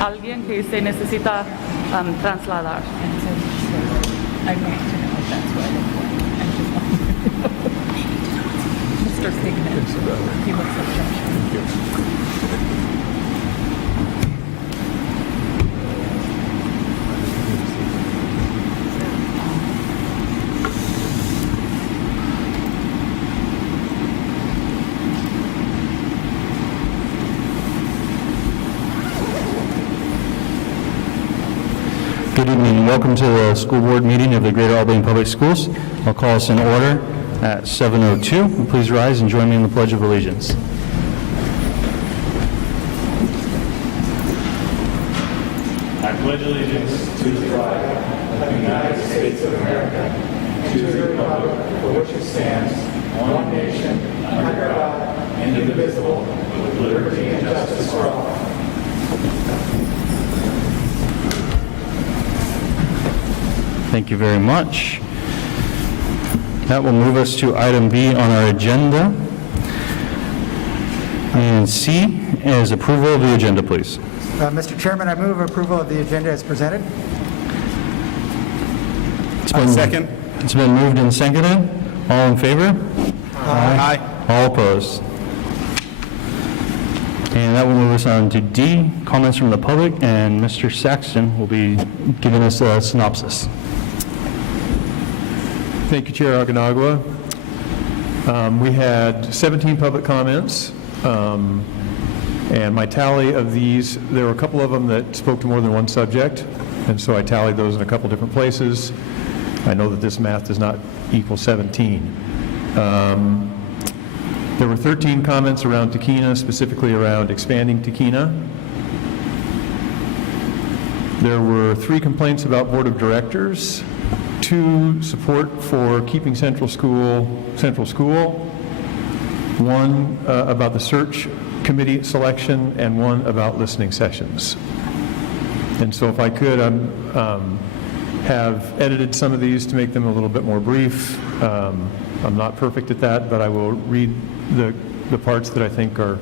alguien que se necesita trasladar. I'd like to know if that's what Mr. Pigman, he looks like Josh. Good evening and welcome to the school board meeting of the Greater Albany Public Schools. I'll call us in order at 7:02. Please rise and join me in the Pledge of Allegiance. I pledge allegiance to the flag of the United States of America, to the republic for which it stands, one nation, under God, indivisible, with liberty and justice for all. Thank you very much. That will move us to item B on our agenda. And C is approval of the agenda, please. Mr. Chairman, I move approval of the agenda as presented. Second. It's been moved and seconded. All in favor? Aye. All opposed? And that will move us on to D, comments from the public, and Mr. Saxton will be giving us a synopsis. Thank you, Chair Aganagua. We had 17 public comments, and my tally of these, there were a couple of them that spoke to more than one subject, and so I tallied those in a couple different places. I know that this math does not equal 17. There were 13 comments around Takina, specifically around expanding Takina. There were 3 complaints about Board of Directors, 2 support for keeping Central School, 1 about the search committee selection, and 1 about listening sessions. And so if I could, have edited some of these to make them a little bit more brief. I'm not perfect at that, but I will read the parts that I think are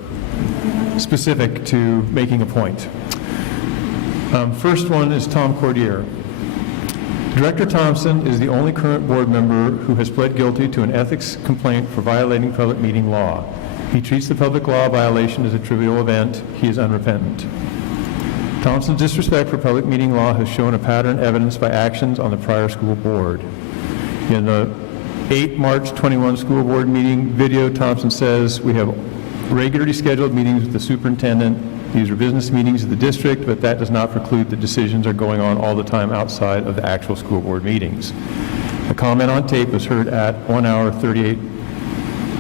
specific to making a point. First one is Tom Cordier. Director Thompson is the only current board member who has pled guilty to an ethics complaint for violating public meeting law. He treats the public law violation as a trivial event. He is unrepentant. Thompson's disrespect for public meeting law has shown a pattern evidenced by actions on the prior school board. In the 8 March 21 school board meeting video, Thompson says, "We have regularly scheduled meetings with the superintendent. These are business meetings of the district, but that does not preclude that decisions are going on all the time outside of the actual school board meetings." The comment on tape was heard at 1 hour 38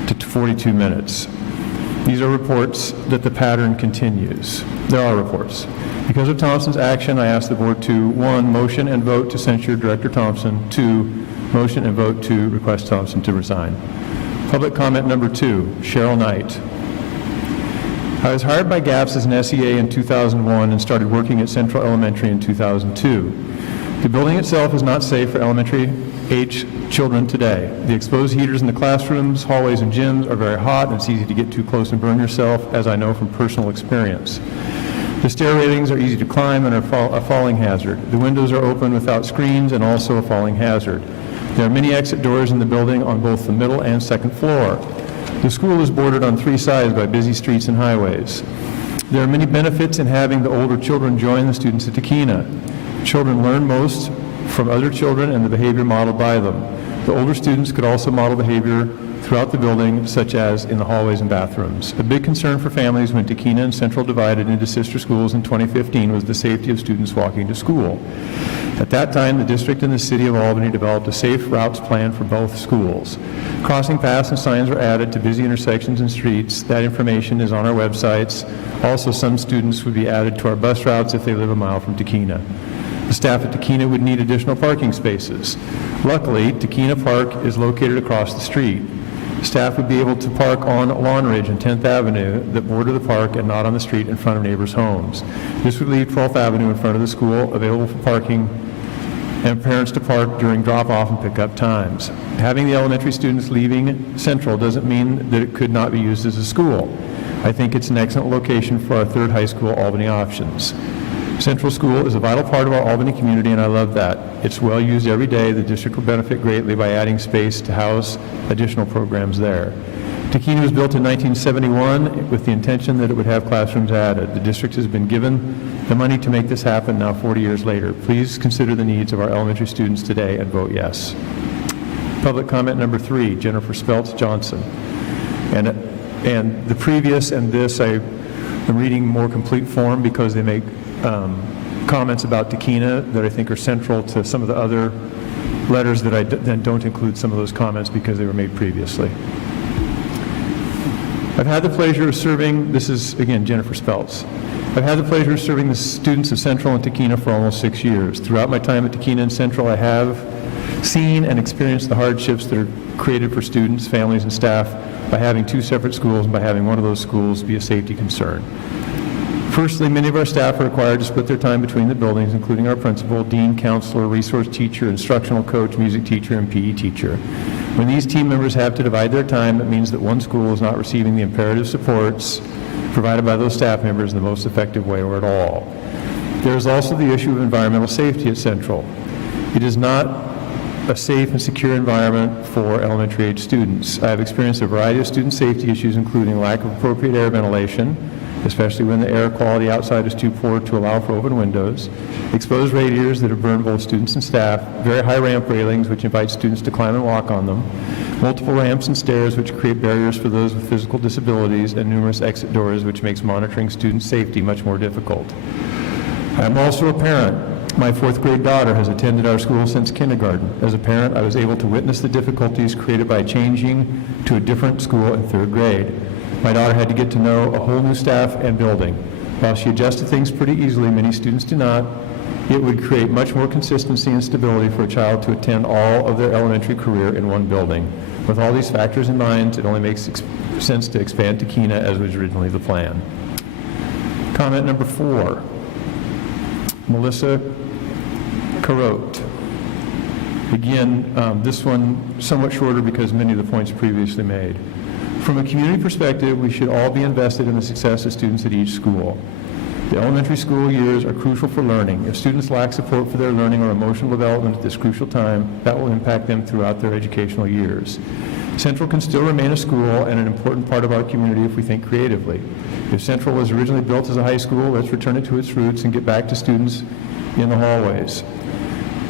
to 42 minutes. These are reports that the pattern continues. There are reports. Because of Thompson's action, I ask the board to 1, motion and vote to censure Director Thompson, 2, motion and vote to request Thompson to resign. Public comment number 2, Cheryl Knight. I was hired by GAPS as an SEA in 2001 and started working at Central Elementary in 2002. The building itself is not safe for elementary age children today. The exposed heaters in the classrooms, hallways, and gyms are very hot, and it's easy to get too close and burn yourself, as I know from personal experience. The stair railings are easy to climb and are a falling hazard. The windows are open without screens and also a falling hazard. There are many exit doors in the building on both the middle and second floor. The school is bordered on 3 sides by busy streets and highways. There are many benefits in having the older children join the students at Takina. Children learn most from other children and the behavior modeled by them. The older students could also model behavior throughout the building, such as in the hallways and bathrooms. A big concern for families when Takina and Central divided into sister schools in 2015 was the safety of students walking to school. At that time, the district and the city of Albany developed a safe routes plan for both schools. Crossing paths and signs were added to busy intersections and streets. That information is on our websites. Also, some students would be added to our bus routes if they live a mile from Takina. The staff at Takina would need additional parking spaces. Luckily, Takina Park is located across the street. Staff would be able to park on Lawn Ridge and 10th Avenue that border the park and not on the street in front of neighbors' homes. This would leave 12th Avenue in front of the school available for parking and parents to park during drop-off and pick-up times. Having the elementary students leaving Central doesn't mean that it could not be used as a school. I think it's an excellent location for our third high school Albany options. Central School is a vital part of our Albany community, and I love that. It's well used every day. The district will benefit greatly by adding space to house additional programs there. Takina was built in 1971 with the intention that it would have classrooms added. The district has been given the money to make this happen now 40 years later. Please consider the needs of our elementary students today and vote yes. Public comment number 3, Jennifer Speltz Johnson. And the previous and this I am reading more complete form because they make comments about Takina that I think are central to some of the other letters that I then don't include some of those comments because they were made previously. I've had the pleasure of serving, this is again Jennifer Speltz. I've had the pleasure of serving the students of Central and Takina for almost 6 years. Throughout my time at Takina and Central, I have seen and experienced the hardships that are created for students, families, and staff by having 2 separate schools and by having one of those schools be a safety concern. Firstly, many of our staff are required to split their time between the buildings, including our principal, dean, counselor, resource teacher, instructional coach, music teacher, and PE teacher. When these team members have to divide their time, it means that one school is not receiving the imperative supports provided by those staff members in the most effective way or at all. There is also the issue of environmental safety at Central. It is not a safe and secure environment for elementary age students. I have experienced a variety of student safety issues, including lack of appropriate air ventilation, especially when the air quality outside is too poor to allow for open windows, exposed radiators that have burned both students and staff, very high ramp railings which invite students to climb and walk on them, multiple ramps and stairs which create barriers for those with physical disabilities, and numerous exit doors which makes monitoring student safety much more difficult. I am also a parent. My 4th grade daughter has attended our school since kindergarten. As a parent, I was able to witness the difficulties created by changing to a different school in 3rd grade. My daughter had to get to know a whole new staff and building. While she adjusted things pretty easily, many students do not. It would create much more consistency and stability for a child to attend all of their elementary career in one building. With all these factors in mind, it only makes sense to expand Takina as was originally the plan. Comment number 4, Melissa Carote. Again, this one somewhat shorter because many of the points previously made. From a community perspective, we should all be invested in the success of students at each school. The elementary school years are crucial for learning. If students lack support for their learning or emotional development at this crucial time, that will impact them throughout their educational years. Central can still remain a school and an important part of our community if we think creatively. If Central was originally built as a high school, let's return it to its roots and get back to students in the hallways.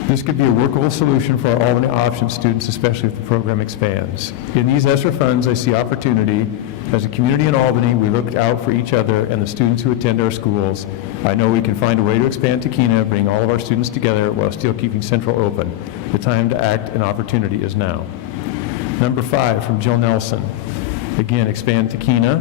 This could be a workable solution for our Albany option students, especially if the program expands. In these ESSER funds, I see opportunity. As a community in Albany, we look out for each other and the students who attend our schools. I know we can find a way to expand Takina, bring all of our students together while still keeping Central open. The time to act and opportunity is now. Number 5, from Jill Nelson. Again, expand Takina.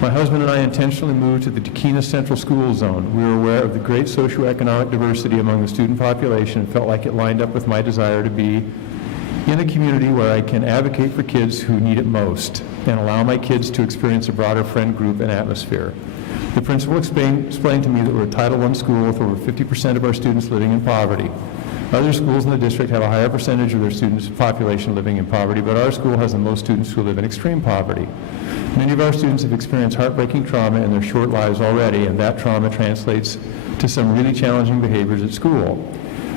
My husband and I intentionally moved to the Takina Central School Zone. We were aware of the great socioeconomic diversity among the student population and felt like it lined up with my desire to be in a community where I can advocate for kids who need it most and allow my kids to experience a broader friend group and atmosphere. The principal explained to me that we're a Title I school with over 50% of our students living in poverty. Other schools in the district have a higher percentage of their students' population living in poverty, but our school has the most students who live in extreme poverty. Many of our students have experienced heartbreaking trauma in their short lives already, and that trauma translates to some really challenging behaviors at school.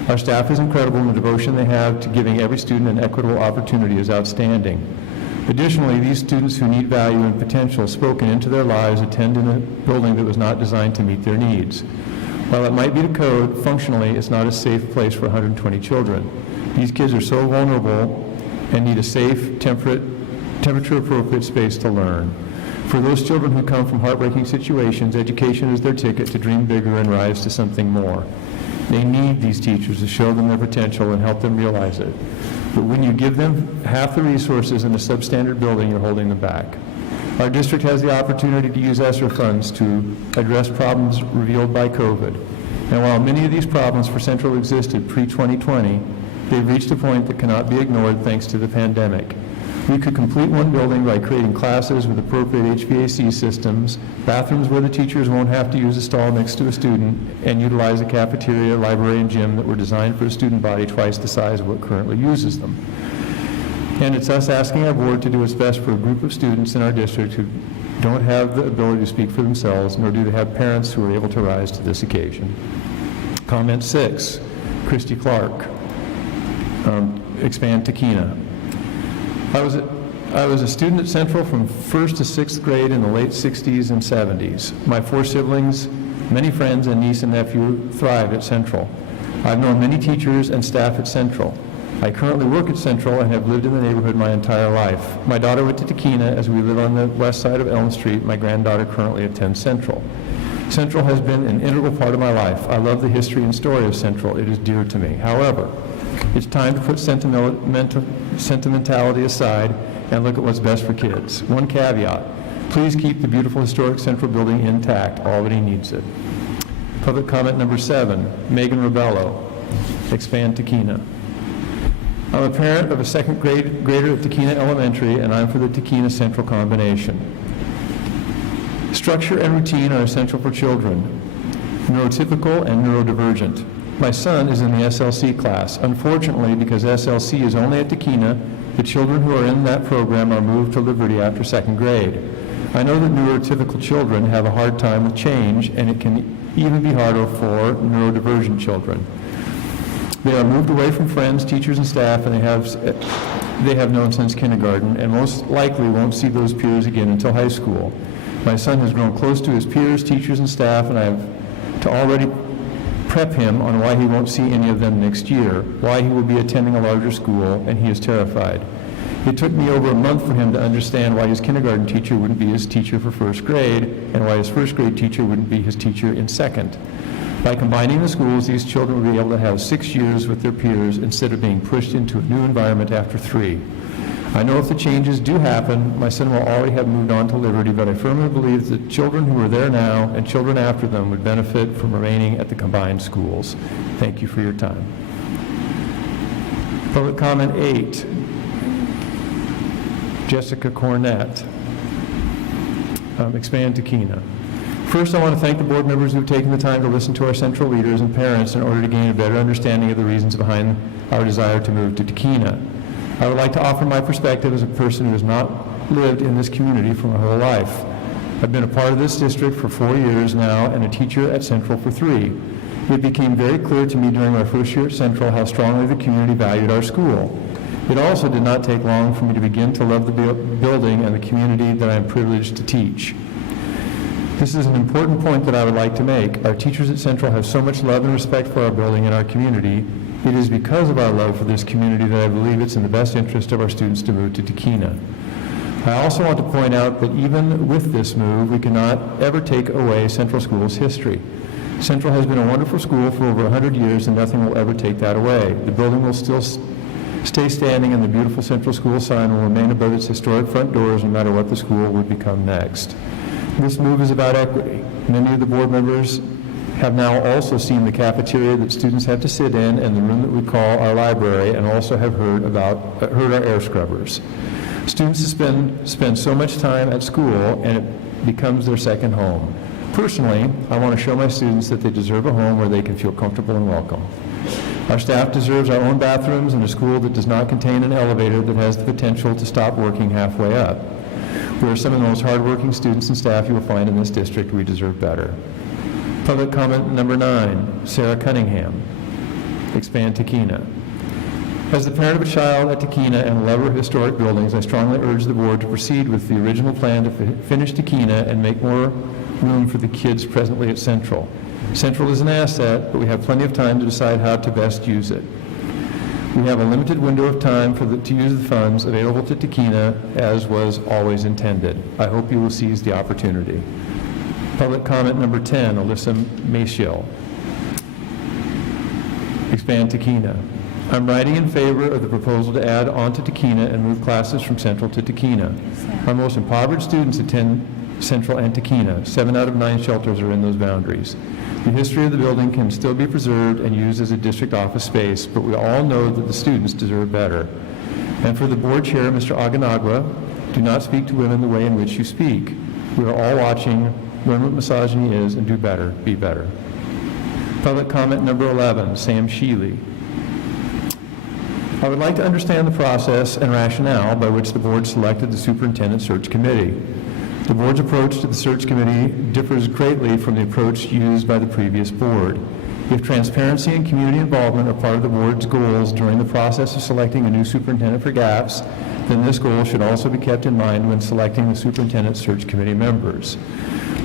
Our staff is incredible, and the devotion they have to giving every student an equitable opportunity is outstanding. Additionally, these students who need value and potential spoken into their lives attend in a building that was not designed to meet their needs. While it might be the code, functionally, it's not a safe place for 120 children. These kids are so vulnerable and need a safe, temperature-appropriate space to learn. For those children who come from heartbreaking situations, education is their ticket to dream bigger and rise to something more. They need these teachers to show them their potential and help them realize it. But when you give them half the resources in a substandard building, you're holding them back. Our district has the opportunity to use ESSER funds to address problems revealed by COVID. And while many of these problems for Central existed pre-2020, they've reached a point that cannot be ignored thanks to the pandemic. We could complete one building by creating classes with appropriate HVAC systems, bathrooms where the teachers won't have to use a stall next to a student, and utilize a cafeteria, library, and gym that were designed for a student body twice the size of what currently uses them. And it's us asking our board to do its best for a group of students in our district who don't have the ability to speak for themselves, nor do they have parents who are able to rise to this occasion. Comment 6, Christy Clark, expand Takina. I was a student at Central from 1st to 6th grade in the late 60s and 70s. My 4 siblings, many friends, and niece and nephew thrived at Central. I've known many teachers and staff at Central. I currently work at Central and have lived in the neighborhood my entire life. My daughter went to Takina as we live on the west side of Elm Street. My granddaughter currently attends Central. Central has been an integral part of my life. I love the history and story of Central. It is dear to me. However, it's time to put sentimentality aside and look at what's best for kids. One caveat, please keep the beautiful historic Central building intact. Albany needs it. Public comment number 7, Megan Rebello, expand Takina. I'm a parent of a 2nd grader at Takina Elementary, and I'm for the Takina Central combination. Structure and routine are essential for children, neurotypical and neurodivergent. My son is in the SLC class. Unfortunately, because SLC is only at Takina, the children who are in that program are moved to Liberty after 2nd grade. I know that neurotypical children have a hard time with change, and it can even be harder for neurodivergent children. They are moved away from friends, teachers, and staff, and they have known since kindergarten, and most likely won't see those peers again until high school. My son has grown close to his peers, teachers, and staff, and I have to already prep him on why he won't see any of them next year, why he will be attending a larger school, and he is terrified. It took me over a month for him to understand why his kindergarten teacher wouldn't be his teacher for 1st grade, and why his 1st grade teacher wouldn't be his teacher in 2nd. By combining the schools, these children will be able to have 6 years with their peers instead of being pushed into a new environment after 3. I know if the changes do happen, my son will already have moved on to Liberty, but I firmly believe that children who are there now and children after them would benefit from remaining at the combined schools. Thank you for your time. Public comment 8, Jessica Cornett, expand Takina. First, I want to thank the board members who have taken the time to listen to our Central leaders and parents in order to gain a better understanding of the reasons behind our desire to move to Takina. I would like to offer my perspective as a person who has not lived in this community for my whole life. I've been a part of this district for 4 years now and a teacher at Central for 3. It became very clear to me during my first year at Central how strongly the community valued our school. It also did not take long for me to begin to love the building and the community that I am privileged to teach. This is an important point that I would like to make. Our teachers at Central have so much love and respect for our building and our community. It is because of our love for this community that I believe it's in the best interest of our students to move to Takina. I also want to point out that even with this move, we cannot ever take away Central School's history. Central has been a wonderful school for over 100 years, and nothing will ever take that away. The building will still stay standing, and the beautiful Central School sign will remain above its historic front doors no matter what the school would become next. This move is about equity. Many of the board members have now also seen the cafeteria that students have to sit in and the room that we call our library, and also have heard our air scrubbers. Students spend so much time at school, and it becomes their second home. Personally, I want to show my students that they deserve a home where they can feel comfortable and welcome. Our staff deserves our own bathrooms and a school that does not contain an elevator that has the potential to stop working halfway up. We are some of the most hardworking students and staff you will find in this district. We deserve better. Public comment number 9, Sarah Cunningham, expand Takina. As the parent of a child at Takina and a lover of historic buildings, I strongly urge the board to proceed with the original plan to finish Takina and make more room for the kids presently at Central. Central is an asset, but we have plenty of time to decide how to best use it. We have a limited window of time to use the funds available to Takina as was always intended. I hope you will seize the opportunity. Public comment number 10, Alyssa Maciel, expand Takina. I'm writing in favor of the proposal to add on to Takina and move classes from Central to Takina. Our most impoverished students attend Central and Takina. 7 out of 9 shelters are in those boundaries. The history of the building can still be preserved and used as a district office space, but we all know that the students deserve better. And for the board chair, Mr. Aganagua, do not speak to women the way in which you speak. We are all watching, learn what misogyny is, and do better, be better. Public comment number 11, Sam Sheely. I would like to understand the process and rationale by which the board selected the superintendent search committee. The board's approach to the search committee differs greatly from the approach used by the previous board. If transparency and community involvement are part of the board's goals during the process of selecting a new superintendent for GAPS, then this goal should also be kept in mind when selecting the superintendent search committee members.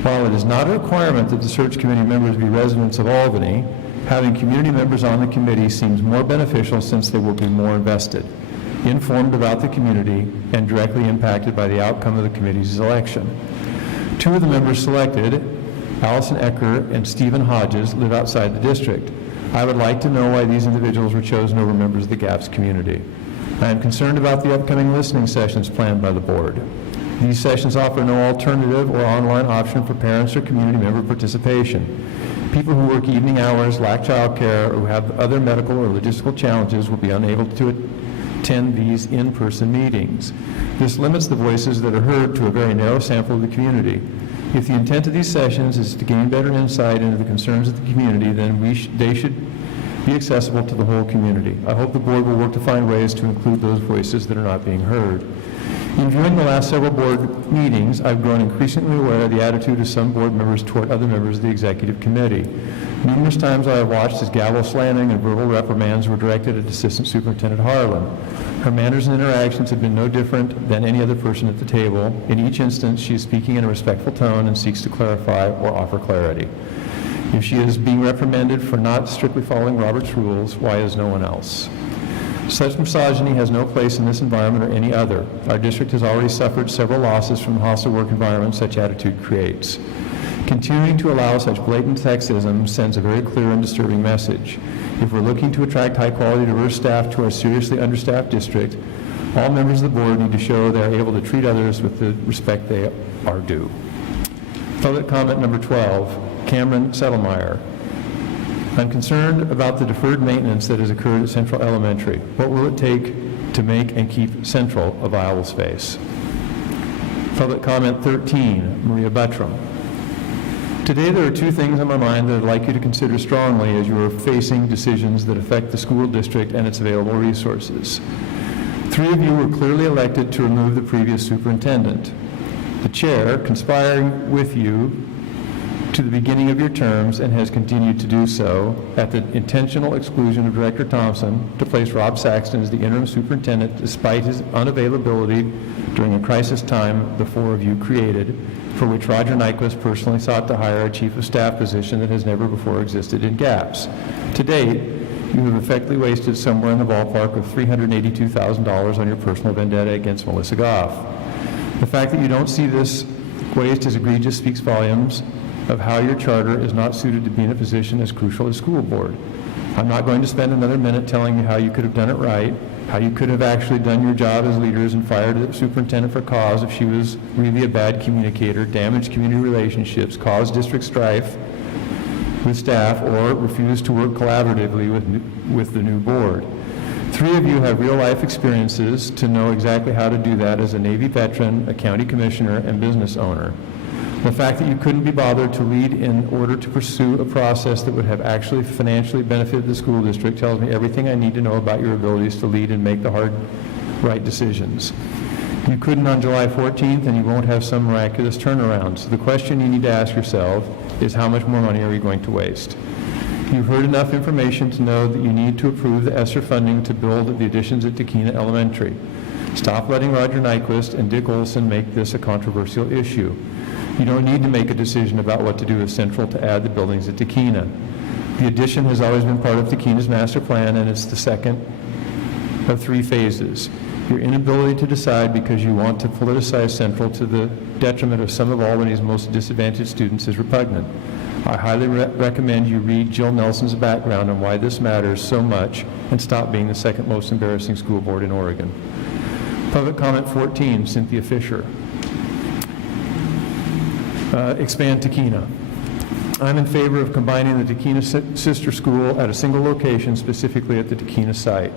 While it is not a requirement that the search committee members be residents of Albany, having community members on the committee seems more beneficial since they will be more invested, informed about the community, and directly impacted by the outcome of the committee's election. Two of the members selected, Allison Ecker and Stephen Hodges, live outside the district. I would like to know why these individuals were chosen over members of the GAPS community. I am concerned about the upcoming listening sessions planned by the board. These sessions offer no alternative or online option for parents or community member participation. People who work evening hours, lack child care, or who have other medical or logistical challenges will be unable to attend these in-person meetings. This limits the voices that are heard to a very narrow sample of the community. If the intent of these sessions is to gain better insight into the concerns of the community, then they should be accessible to the whole community. I hope the board will work to find ways to include those voices that are not being heard. In viewing the last several board meetings, I've grown increasingly aware of the attitude of some board members toward other members of the executive committee. Numerous times I have watched as gavel slamming and verbal reprimands were directed at Assistant Superintendent Harlan. Her manners and interactions have been no different than any other person at the table. In each instance, she is speaking in a respectful tone and seeks to clarify or offer clarity. If she is being reprimanded for not strictly following Robert's rules, why is no one else? Such misogyny has no place in this environment or any other. Our district has already suffered several losses from the hostile work environment such attitude creates. Continuing to allow such blatant sexism sends a very clear and disturbing message. If we're looking to attract high-quality, diverse staff to our seriously understaffed district, all members of the board need to show they are able to treat others with the respect they are due. Public comment number 12, Cameron Settlemeyer. I'm concerned about the deferred maintenance that has occurred at Central Elementary. What will it take to make and keep Central a viable space? Public comment 13, Maria Buttram. Today there are two things on my mind that I'd like you to consider strongly as you are facing decisions that affect the school district and its available resources. Three of you were clearly elected to remove the previous superintendent. The chair, conspiring with you to the beginning of your terms and has continued to do so at the intentional exclusion of Director Thompson to place Rob Saxton as the interim superintendent despite his unavailability during a crisis time the four of you created, for which Roger Nyquist personally sought to hire a chief of staff position that has never before existed in GAPS. To date, you have effectively wasted somewhere in the ballpark of $382,000 on your personal vendetta against Melissa Goff. The fact that you don't see this waste as egregious speaks volumes of how your charter is not suited to be in a position as crucial as school board. I'm not going to spend another minute telling you how you could have done it right, how you could have actually done your job as leaders and fired the superintendent for cause if she was really a bad communicator, damaged community relationships, caused district strife with staff, or refused to work collaboratively with the new board. Three of you have real-life experiences to know exactly how to do that as a Navy veteran, a county commissioner, and business owner. The fact that you couldn't be bothered to lead in order to pursue a process that would have actually financially benefited the school district tells me everything I need to know about your abilities to lead and make the hard, right decisions. You couldn't on July 14th, and you won't have some miraculous turnaround. So the question you need to ask yourself is, how much more money are you going to waste? You've heard enough information to know that you need to approve the ESSER funding to build the additions at Takina Elementary. Stop letting Roger Nyquist and Dick Olson make this a controversial issue. You don't need to make a decision about what to do with Central to add the buildings at Takina. The addition has always been part of Takina's master plan, and it's the second of three phases. Your inability to decide because you want to politicize Central to the detriment of some of Albany's most disadvantaged students is repugnant. I highly recommend you read Jill Nelson's background on why this matters so much and stop being the second most embarrassing school board in Oregon. Public comment 14, Cynthia Fisher. Expand Takina. I'm in favor of combining the Takina sister school at a single location, specifically at the Takina site.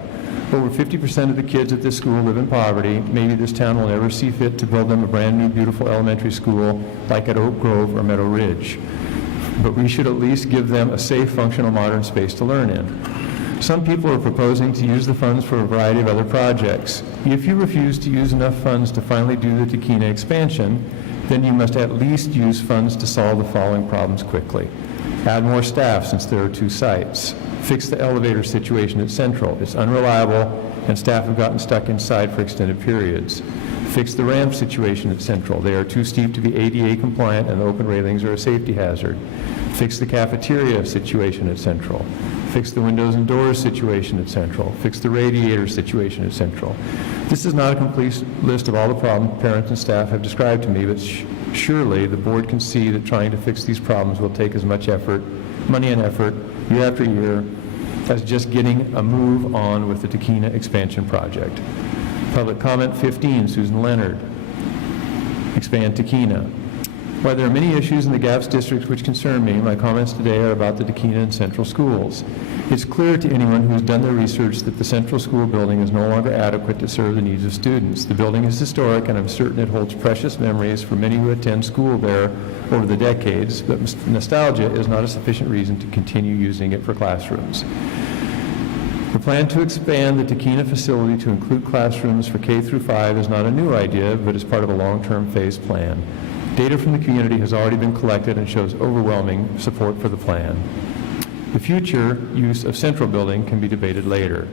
Over 50% of the kids at this school live in poverty. Maybe this town will never see fit to build them a brand new beautiful elementary school like at Oak Grove or Meadow Ridge. But we should at least give them a safe, functional, modern space to learn in. Some people are proposing to use the funds for a variety of other projects. If you refuse to use enough funds to finally do the Takina expansion, then you must at least use funds to solve the following problems quickly. Add more staff since there are 2 sites. Fix the elevator situation at Central. It's unreliable and staff have gotten stuck inside for extended periods. Fix the ramp situation at Central. They are too steep to be ADA compliant and the open railings are a safety hazard. Fix the cafeteria situation at Central. Fix the windows and doors situation at Central. Fix the radiator situation at Central. This is not a complete list of all the problems parents and staff have described to me, but surely the board can see that trying to fix these problems will take as much effort, money and effort, year after year, as just getting a move on with the Takina expansion project. Public comment 15, Susan Leonard. Expand Takina. While there are many issues in the GAPS district which concern me, my comments today are about the Takina and Central schools. It's clear to anyone who has done their research that the Central School building is no longer adequate to serve the needs of students. The building is historic, and I'm certain it holds precious memories for many who attend school there over the decades, but nostalgia is not a sufficient reason to continue using it for classrooms. The plan to expand the Takina facility to include classrooms for K through 5 is not a new idea, but is part of a long-term phased plan. Data from the community has already been collected and shows overwhelming support for the plan. The future use of Central Building can be debated later.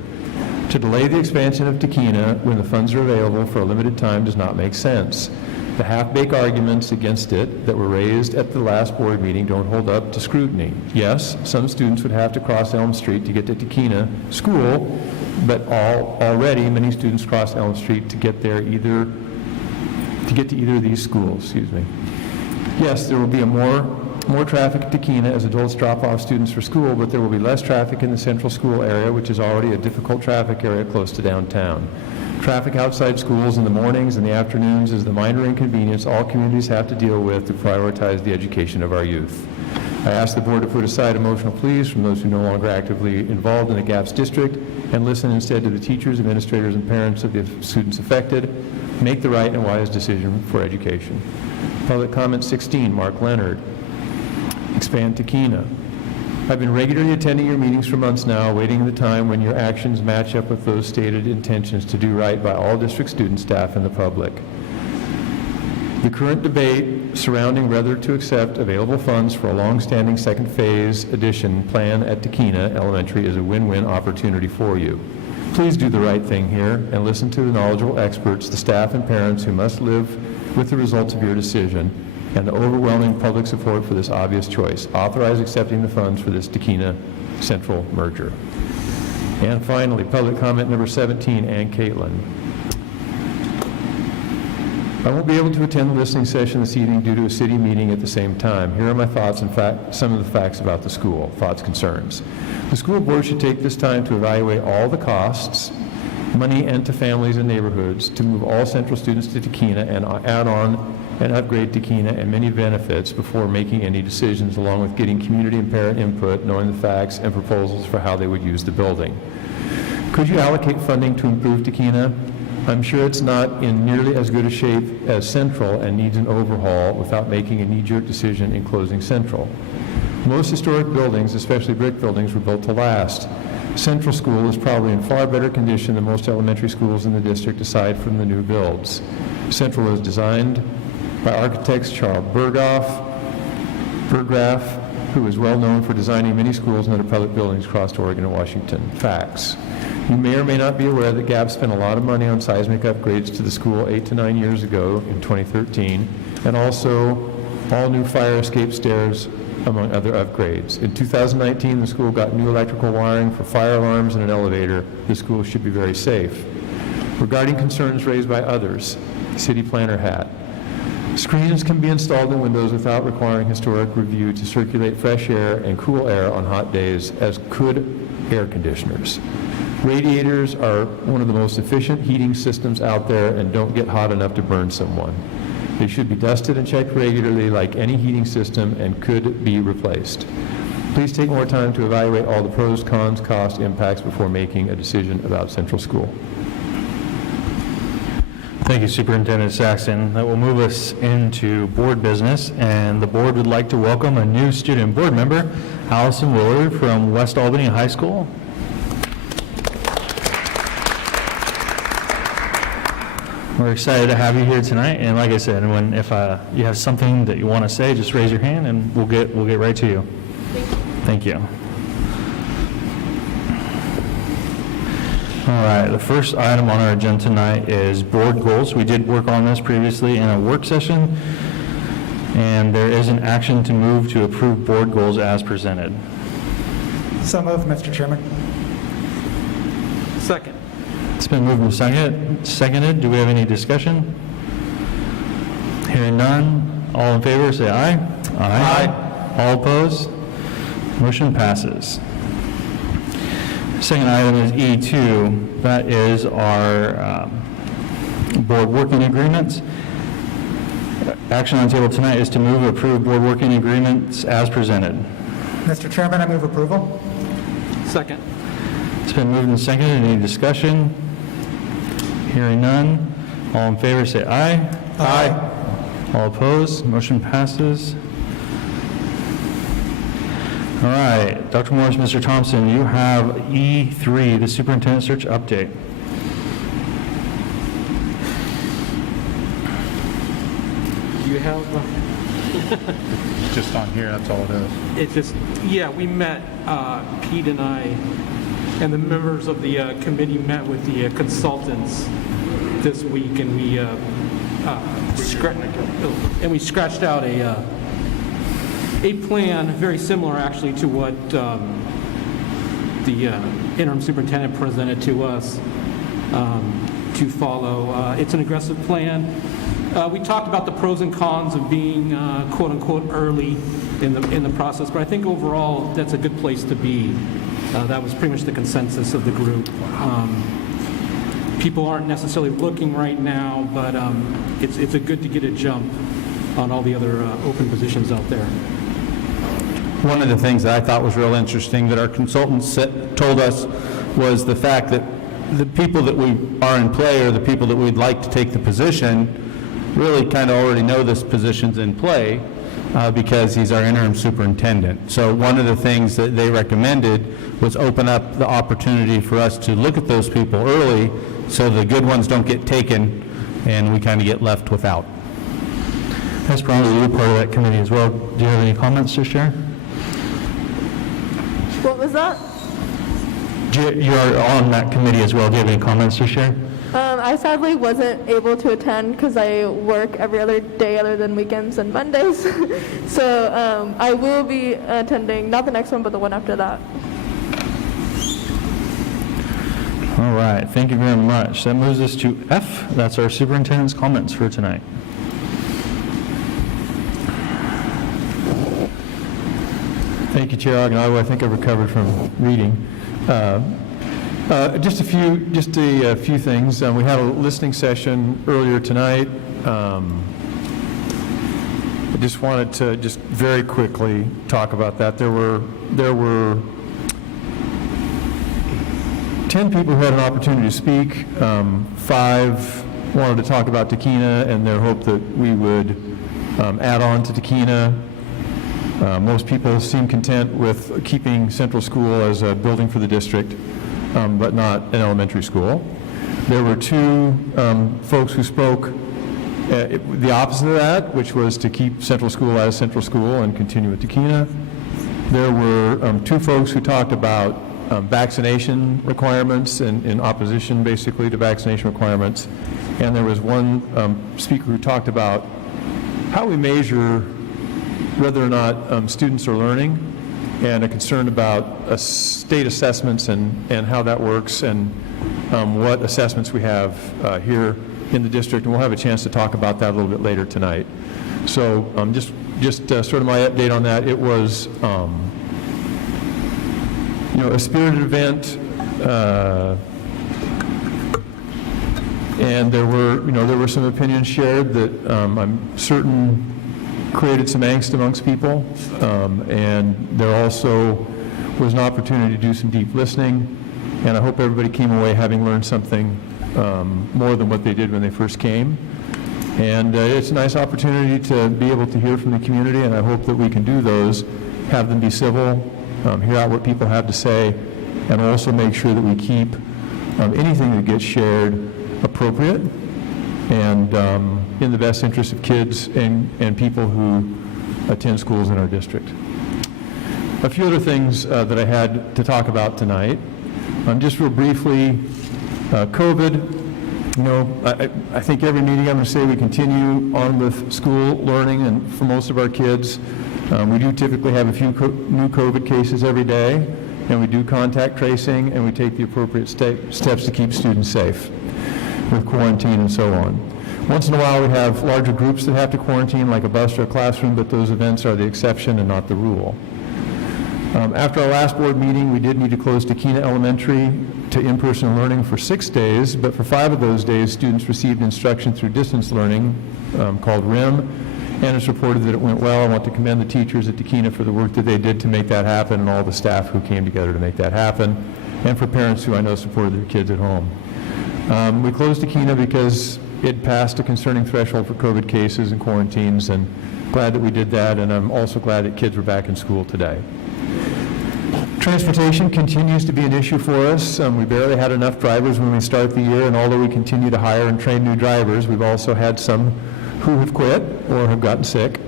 To delay the expansion of Takina when the funds are available for a limited time does not make sense. The half-baked arguments against it that were raised at the last board meeting don't hold up to scrutiny. Yes, some students would have to cross Elm Street to get to Takina School, but already many students cross Elm Street to get there to either of these schools. Yes, there will be more traffic at Takina as adults drop off students for school, but there will be less traffic in the Central School area, which is already a difficult traffic area close to downtown. Traffic outside schools in the mornings and the afternoons is the minor inconvenience all communities have to deal with to prioritize the education of our youth. I ask the board to put aside emotional pleas from those who are no longer actively involved in the GAPS district and listen instead to the teachers, administrators, and parents of the students affected. Make the right and wise decision for education. Public comment 16, Mark Leonard. Expand Takina. I've been regularly attending your meetings for months now, waiting the time when your actions match up with those stated intentions to do right by all district students, staff, and the public. The current debate surrounding whether to accept available funds for a long-standing second phase addition plan at Takina Elementary is a win-win opportunity for you. Please do the right thing here and listen to the knowledgeable experts, the staff and parents who must live with the results of your decision and the overwhelming public support for this obvious choice. Authorize accepting the funds for this Takina Central merger. And finally, public comment number 17, Ann Caitlin. I won't be able to attend the listening session this evening due to a city meeting at the same time. Here are my thoughts and some of the facts about the school, concerns. The school board should take this time to evaluate all the costs, money, and to families and neighborhoods to move all Central students to Takina and add on and upgrade Takina and many benefits before making any decisions, along with getting community and parent input, knowing the facts and proposals for how they would use the building. Could you allocate funding to improve Takina? I'm sure it's not in nearly as good a shape as Central and needs an overhaul without making a knee-jerk decision in closing Central. Most historic buildings, especially brick buildings, were built to last. Central School is probably in far better condition than most elementary schools in the district aside from the new builds. Central was designed by architects Charles Berggraf, who is well known for designing many schools and other public buildings across Oregon and Washington. Facts. You may or may not be aware that GAP spent a lot of money on seismic upgrades to the school 8 to 9 years ago in 2013, and also all new fire escape stairs, among other upgrades. In 2019, the school got new electrical wiring for fire alarms and an elevator. The school should be very safe. Regarding concerns raised by others, city planner hat. Screens can be installed in windows without requiring historic review to circulate fresh air and cool air on hot days, as could air conditioners. Radiators are one of the most efficient heating systems out there and don't get hot enough to burn someone. They should be dusted and checked regularly like any heating system and could be replaced. Please take more time to evaluate all the pros, cons, cost, impacts before making a decision about Central School. Thank you, Superintendent Saxton. That will move us into board business, and the board would like to welcome a new student board member, Allison Willard from West Albany High School. We're excited to have you here tonight, and like I said, if you have something that you want to say, just raise your hand, and we'll get right to you. Thank you. All right, the first item on our agenda tonight is board goals. We did work on this previously in a work session, and there is an action to move to approve board goals as presented. So moved, Mr. Chairman. Second. It's been moved and seconded. Do we have any discussion? Hearing none. All in favor, say aye. Aye. All opposed? Motion passes. Second item is E2. That is our board working agreements. Action on the table tonight is to move to approve board working agreements as presented. Mr. Chairman, I move approval. Second. It's been moved and seconded. Any discussion? Hearing none. All in favor say aye. Aye. All opposed? Motion passes. All right, Dr. Morris, Mr. Thompson, you have E3, the superintendent search update. You have, Just on here, that's all it is. it's just, yeah, we met, Pete and I, and the members of the committee met with the consultants this week, and we scratched out a plan very similar actually to what the interim superintendent presented to us to follow. It's an aggressive plan. We talked about the pros and cons of being quote unquote early in the process, but I think overall that's a good place to be. That was pretty much the consensus of the group. People aren't necessarily looking right now, but it's a good to get a jump on all the other open positions out there. One of the things that I thought was real interesting that our consultants told us was the fact that the people that we are in play, or the people that we'd like to take the position, really kind of already know this position's in play because he's our interim superintendent. So one of the things that they recommended was open up the opportunity for us to look at those people early so the good ones don't get taken and we kind of get left without. Ms. Brown, you're part of that committee as well. Do you have any comments to share? What was that? You're on that committee as well. Do you have any comments to share? I sadly wasn't able to attend because I work every other day other than weekends and Mondays. So I will be attending, not the next one, but the one after that. All right, thank you very much. That moves us to F. That's our superintendent's comments for tonight. Thank you, Chair Oganawa. I think I've recovered from reading. Just a few things. We had a listening session earlier tonight. I just wanted to just very quickly talk about that. There were 10 people who had an opportunity to speak. 5 wanted to talk about Takina and their hope that we would add on to Takina. Most people seem content with keeping Central School as a building for the district, but not an elementary school. There were 2 folks who spoke the opposite of that, which was to keep Central School as Central School and continue with Takina. There were 2 folks who talked about vaccination requirements and in opposition basically to vaccination requirements. And there was one speaker who talked about how we measure whether or not students are learning, and a concern about state assessments and how that works, and what assessments we have here in the district. And we'll have a chance to talk about that a little bit later tonight. So just sort of my update on that. It was a spirited event, and there were some opinions shared that I'm certain created some angst amongst people, and there also was an opportunity to do some deep listening, and I hope everybody came away having learned something more than what they did when they first came. And it's a nice opportunity to be able to hear from the community, and I hope that we can do those, have them be civil, hear out what people have to say, and also make sure that we keep anything that gets shared appropriate and in the best interest of kids and people who attend schools in our district. A few other things that I had to talk about tonight. Just real briefly, COVID. You know, I think every meeting I'm going to say we continue on with school learning, and for most of our kids, we do typically have a few new COVID cases every day, and we do contact tracing, and we take the appropriate steps to keep students safe with quarantine and so on. Once in a while we have larger groups that have to quarantine, like a bus or a classroom, but those events are the exception and not the rule. After our last board meeting, we did need to close Takina Elementary to in-person learning for 6 days, but for 5 of those days, students received instruction through distance learning called RIM, and it's reported that it went well. I want to commend the teachers at Takina for the work that they did to make that happen, and all the staff who came together to make that happen, and for parents who I know supported their kids at home. We closed Takina because it passed a concerning threshold for COVID cases and quarantines, and glad that we did that, and I'm also glad that kids were back in school today. Transportation continues to be an issue for us. We barely had enough drivers when we start the year, and although we continue to hire and train new drivers, we've also had some who have quit or have gotten sick.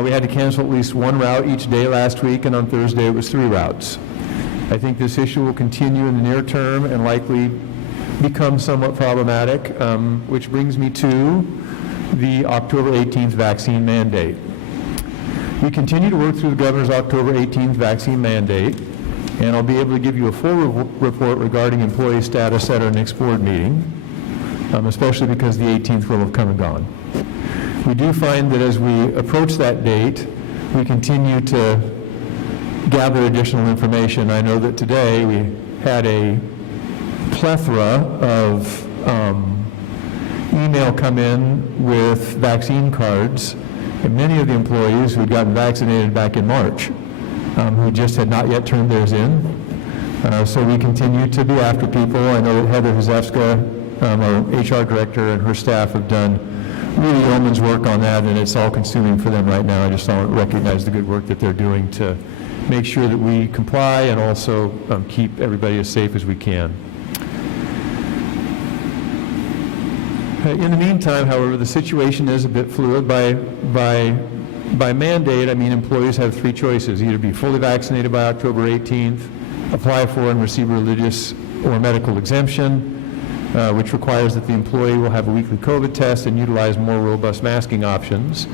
We had to cancel at least 1 route each day last week, and on Thursday it was 3 routes. I think this issue will continue in the near term and likely become somewhat problematic, which brings me to the October 18th vaccine mandate. We continue to work through the governor's October 18th vaccine mandate, and I'll be able to give you a full report regarding employee status at our next board meeting, especially because the 18th will have come and gone. We do find that as we approach that date, we continue to gather additional information. I know that today we had a plethora of email come in with vaccine cards, and many of the employees who had gotten vaccinated back in March, who just had not yet turned theirs in. So we continue to be after people. I know that Heather Hezefska, our HR director, and her staff have done really yeoman's work on that, and it's all consuming for them right now. I just want to recognize the good work that they're doing to make sure that we comply and also keep everybody as safe as we can. In the meantime, however, the situation is a bit fluid. By mandate, I mean employees have 3 choices: either be fully vaccinated by October 18th, apply for and receive a religious or medical exemption, which requires that the employee will have a weekly COVID test and utilize more robust masking options,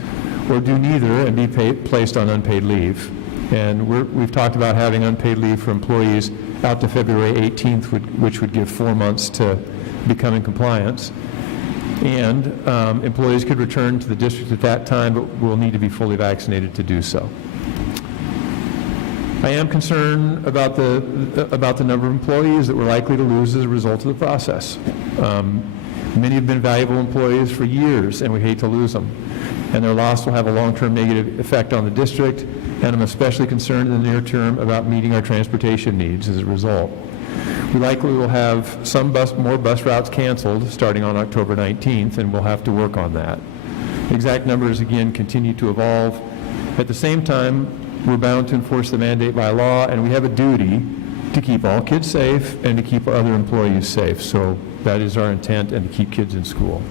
or do neither and be placed on unpaid leave. And we've talked about having unpaid leave for employees out to February 18th, which would give 4 months to become in compliance. And employees could return to the district at that time, but will need to be fully vaccinated to do so. I am concerned about the number of employees that we're likely to lose as a result of the process. Many have been valuable employees for years, and we hate to lose them. And their loss will have a long-term negative effect on the district, and I'm especially concerned in the near term about meeting our transportation needs as a result. We likely will have more bus routes canceled starting on October 19th, and we'll have to work on that. The exact numbers, again, continue to evolve. At the same time, we're bound to enforce the mandate by law, and we have a duty to keep all kids safe and to keep other employees safe. So that is our intent, and to keep kids in school.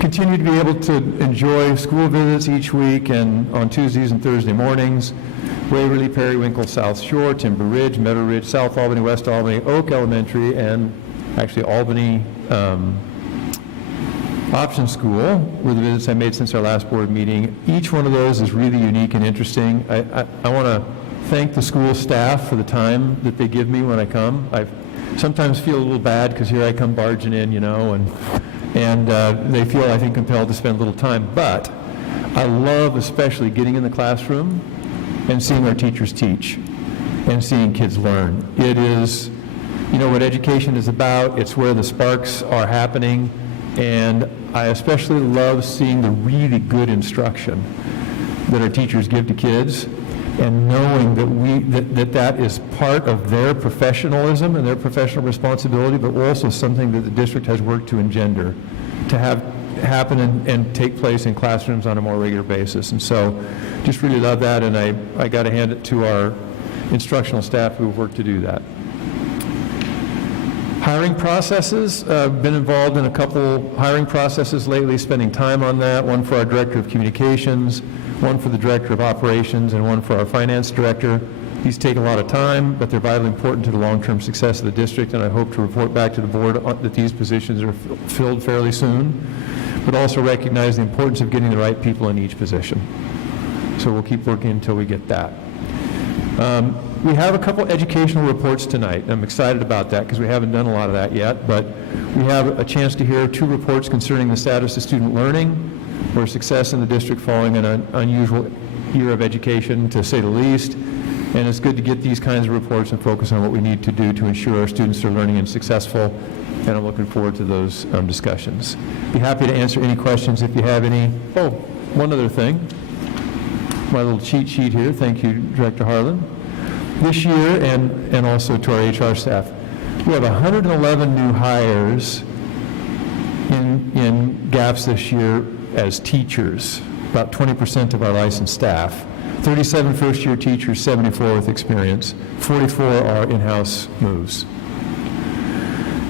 Continue to be able to enjoy school visits each week and on Tuesdays and Thursday mornings. Waverly, Periwinkle, South Shore, Timber Ridge, Meadow Ridge, South Albany, West Albany, Oak Elementary, and actually Albany Option School were the visits I made since our last board meeting. Each one of those is really unique and interesting. I want to thank the school staff for the time that they give me when I come. I sometimes feel a little bad because here I come barging in, you know, and they feel, I think, compelled to spend a little time. But I love especially getting in the classroom and seeing our teachers teach and seeing kids learn. It is, you know, what education is about. It's where the sparks are happening, and I especially love seeing the really good instruction that our teachers give to kids, and knowing that that is part of their professionalism and their professional responsibility, but also something that the district has worked to engender, to have happen and take place in classrooms on a more regular basis. And so just really love that, and I got to hand it to our instructional staff who have worked to do that. Hiring processes, been involved in a couple hiring processes lately, spending time on that, one for our Director of Communications, one for the Director of Operations, and one for our Finance Director. These take a lot of time, but they're vitally important to the long-term success of the district, and I hope to report back to the board that these positions are filled fairly soon, but also recognize the importance of getting the right people in each position. So we'll keep working until we get that. We have a couple educational reports tonight. I'm excited about that because we haven't done a lot of that yet, but we have a chance to hear 2 reports concerning the status of student learning, where success in the district following an unusual year of education, to say the least. And it's good to get these kinds of reports and focus on what we need to do to ensure our students are learning and successful, and I'm looking forward to those discussions. Be happy to answer any questions if you have any. Oh, one other thing. My little cheat sheet here. Thank you, Director Harlan. This year, and also to our HR staff, we have 111 new hires in GAPS this year as teachers, about 20% of our licensed staff. 37 first-year teachers, 74 with experience, 44 are in-house moves.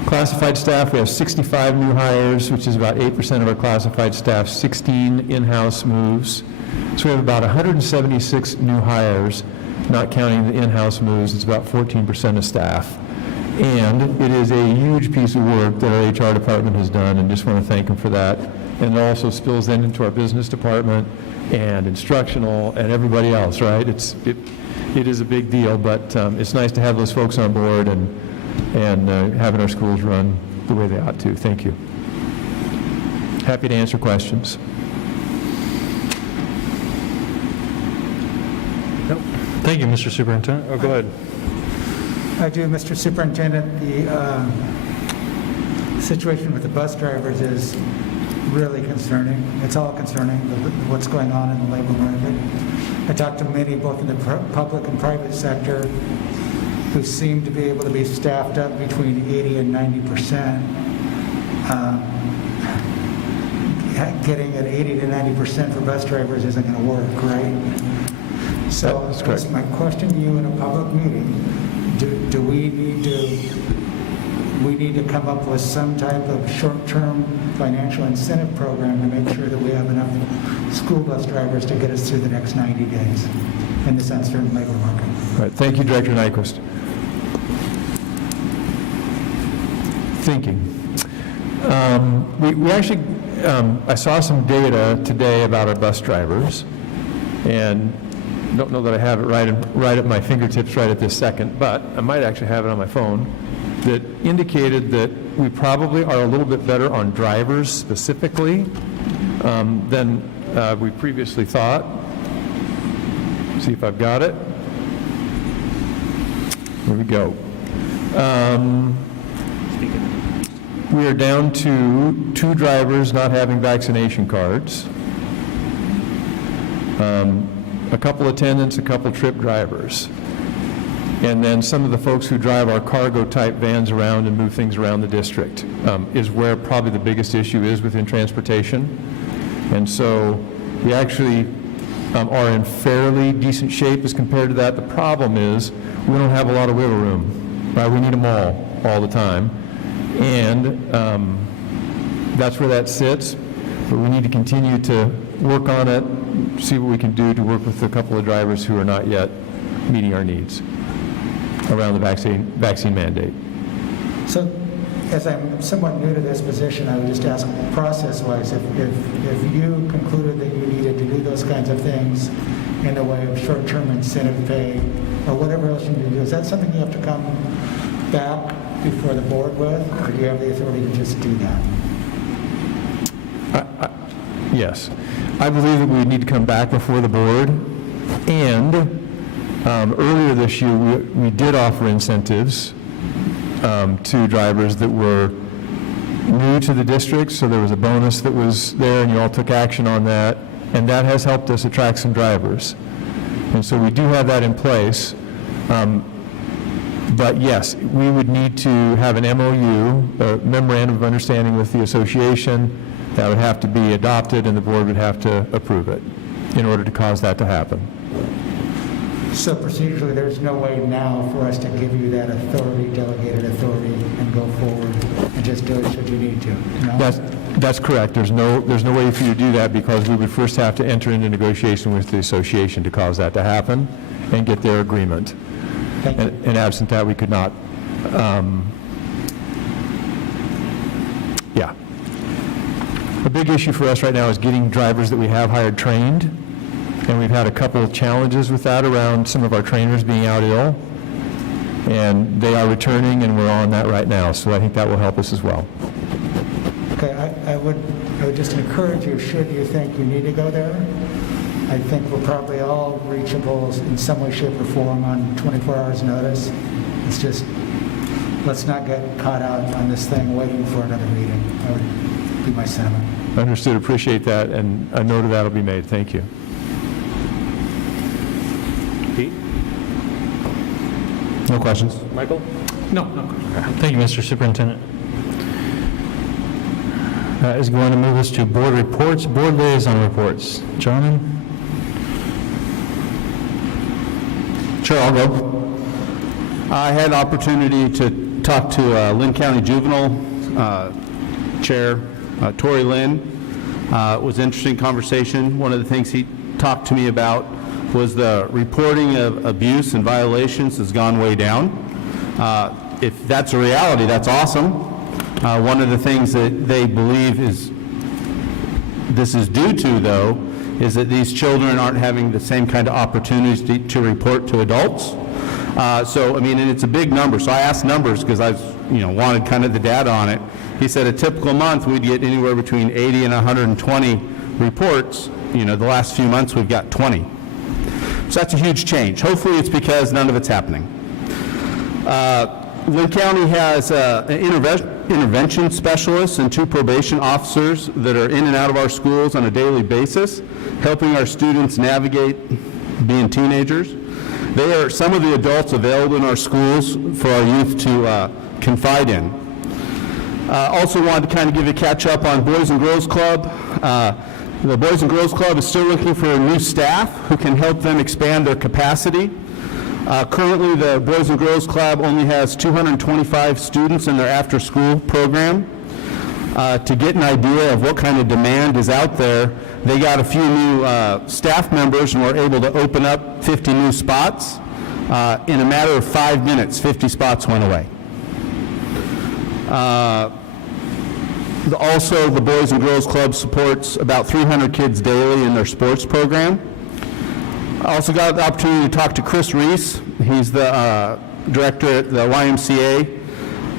Classified staff, we have 65 new hires, which is about 8% of our classified staff, 16 in-house moves. So we have about 176 new hires, not counting the in-house moves. It's about 14% of staff. And it is a huge piece of work that our HR department has done, and just want to thank them for that. And it also spills then into our business department and instructional and everybody else, right? It is a big deal, but it's nice to have those folks on board and having our schools run the way they ought to. Thank you. Happy to answer questions. Thank you, Mr. Superintendent. Oh, go ahead. I do, Mr. Superintendent. The situation with the bus drivers is really concerning. It's all concerning, what's going on in the labor market. I talked to many, both in the public and private sector, who seem to be able to be staffed up between 80 and 90%. Getting at 80 to 90% for bus drivers isn't going to work, right? So That's correct. my question to you in a public meeting, do we need to come up with some type of short-term financial incentive program to make sure that we have enough school bus drivers to get us through the next 90 days in this uncertain labor market? All right. Thank you, Director Nyquist. Thinking. We actually, I saw some data today about our bus drivers, and don't know that I have it right at my fingertips right at this second, but I might actually have it on my phone, that indicated that we probably are a little bit better on drivers specifically than we previously thought. See if I've got it. Here we go. We are down to 2 drivers not having vaccination cards. A couple attendants, a couple trip drivers. And then some of the folks who drive our cargo-type vans around and move things around the district is where probably the biggest issue is within transportation. And so we actually are in fairly decent shape as compared to that. The problem is we don't have a lot of wiggle room, right? We need them all the time. And that's where that sits. But we need to continue to work on it, see what we can do to work with a couple of drivers who are not yet meeting our needs around the vaccine mandate. So, as I'm somewhat new to this position, I would just ask process-wise, if you concluded that you needed to do those kinds of things in the way of short-term incentive pay or whatever else you need to do, is that something you have to come back before the board with, or do you have the authority to just do that? Yes. I believe that we need to come back before the board, and earlier this year we did offer incentives to drivers that were new to the district, so there was a bonus that was there and you all took action on that, and that has helped us attract some drivers. And so we do have that in place. But yes, we would need to have an MOU, a memorandum of understanding with the association. That would have to be adopted and the board would have to approve it in order to cause that to happen. So procedurally, there's no way now for us to give you that authority, delegated authority, and go forward and just do it should you need to? No? That's correct. There's no way for you to do that because we would first have to enter into negotiation with the association to cause that to happen and get their agreement. Thank you. And absent that, we could not. Yeah. A big issue for us right now is getting drivers that we have hired trained, and we've had a couple of challenges with that around some of our trainers being out ill, and they are returning, and we're on that right now, so I think that will help us as well. Okay, I would just encourage you, should you think you need to go there, I think we're probably all reachable in some way, shape, or form on 24 hours notice. It's just, let's not get caught out on this thing waiting for another meeting. That would be my sentiment. Understood, appreciate that, and a note of that will be made. Thank you. Pete? No questions? Michael? No. Thank you, Mr. Superintendent. That is going to move us to board reports, board liaison reports. Gentlemen? Sure, I'll go. I had an opportunity to talk to Lynn County Juvenile Chair, Tori Lynn. It was an interesting conversation. One of the things he talked to me about was the reporting of abuse and violations has gone way down. If that's a reality, that's awesome. One of the things that they believe this is due to, though, is that these children aren't having the same kind of opportunities to report to adults. So, I mean, and it's a big number. So I asked numbers because I wanted kind of the data on it. He said a typical month we'd get anywhere between 80 and 120 reports. The last few months we've got 20. So that's a huge change. Hopefully it's because none of it's happening. Lynn County has an intervention specialist and 2 probation officers that are in and out of our schools on a daily basis, helping our students navigate being teenagers. They are some of the adults available in our schools for our youth to confide in. Also wanted to kind of give you a catch up on Boys and Girls Club. The Boys and Girls Club is still looking for a new staff who can help them expand their capacity. Currently, the Boys and Girls Club only has 225 students in their after-school program. To get an idea of what kind of demand is out there, they got a few new staff members and were able to open up 50 new spots. In a matter of 5 minutes, 50 spots went away. Also, the Boys and Girls Club supports about 300 kids daily in their sports program. I also got the opportunity to talk to Chris Reese. He's the director at the YMCA.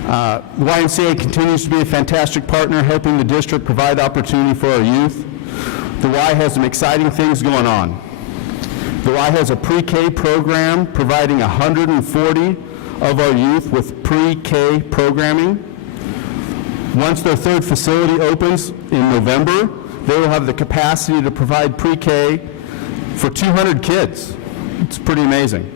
The YMCA continues to be a fantastic partner, helping the district provide opportunity for our youth. The Y has some exciting things going on. The Y has a pre-K program providing 140 of our youth with pre-K programming. Once their 3rd facility opens in November, they will have the capacity to provide pre-K for 200 kids. It's pretty amazing.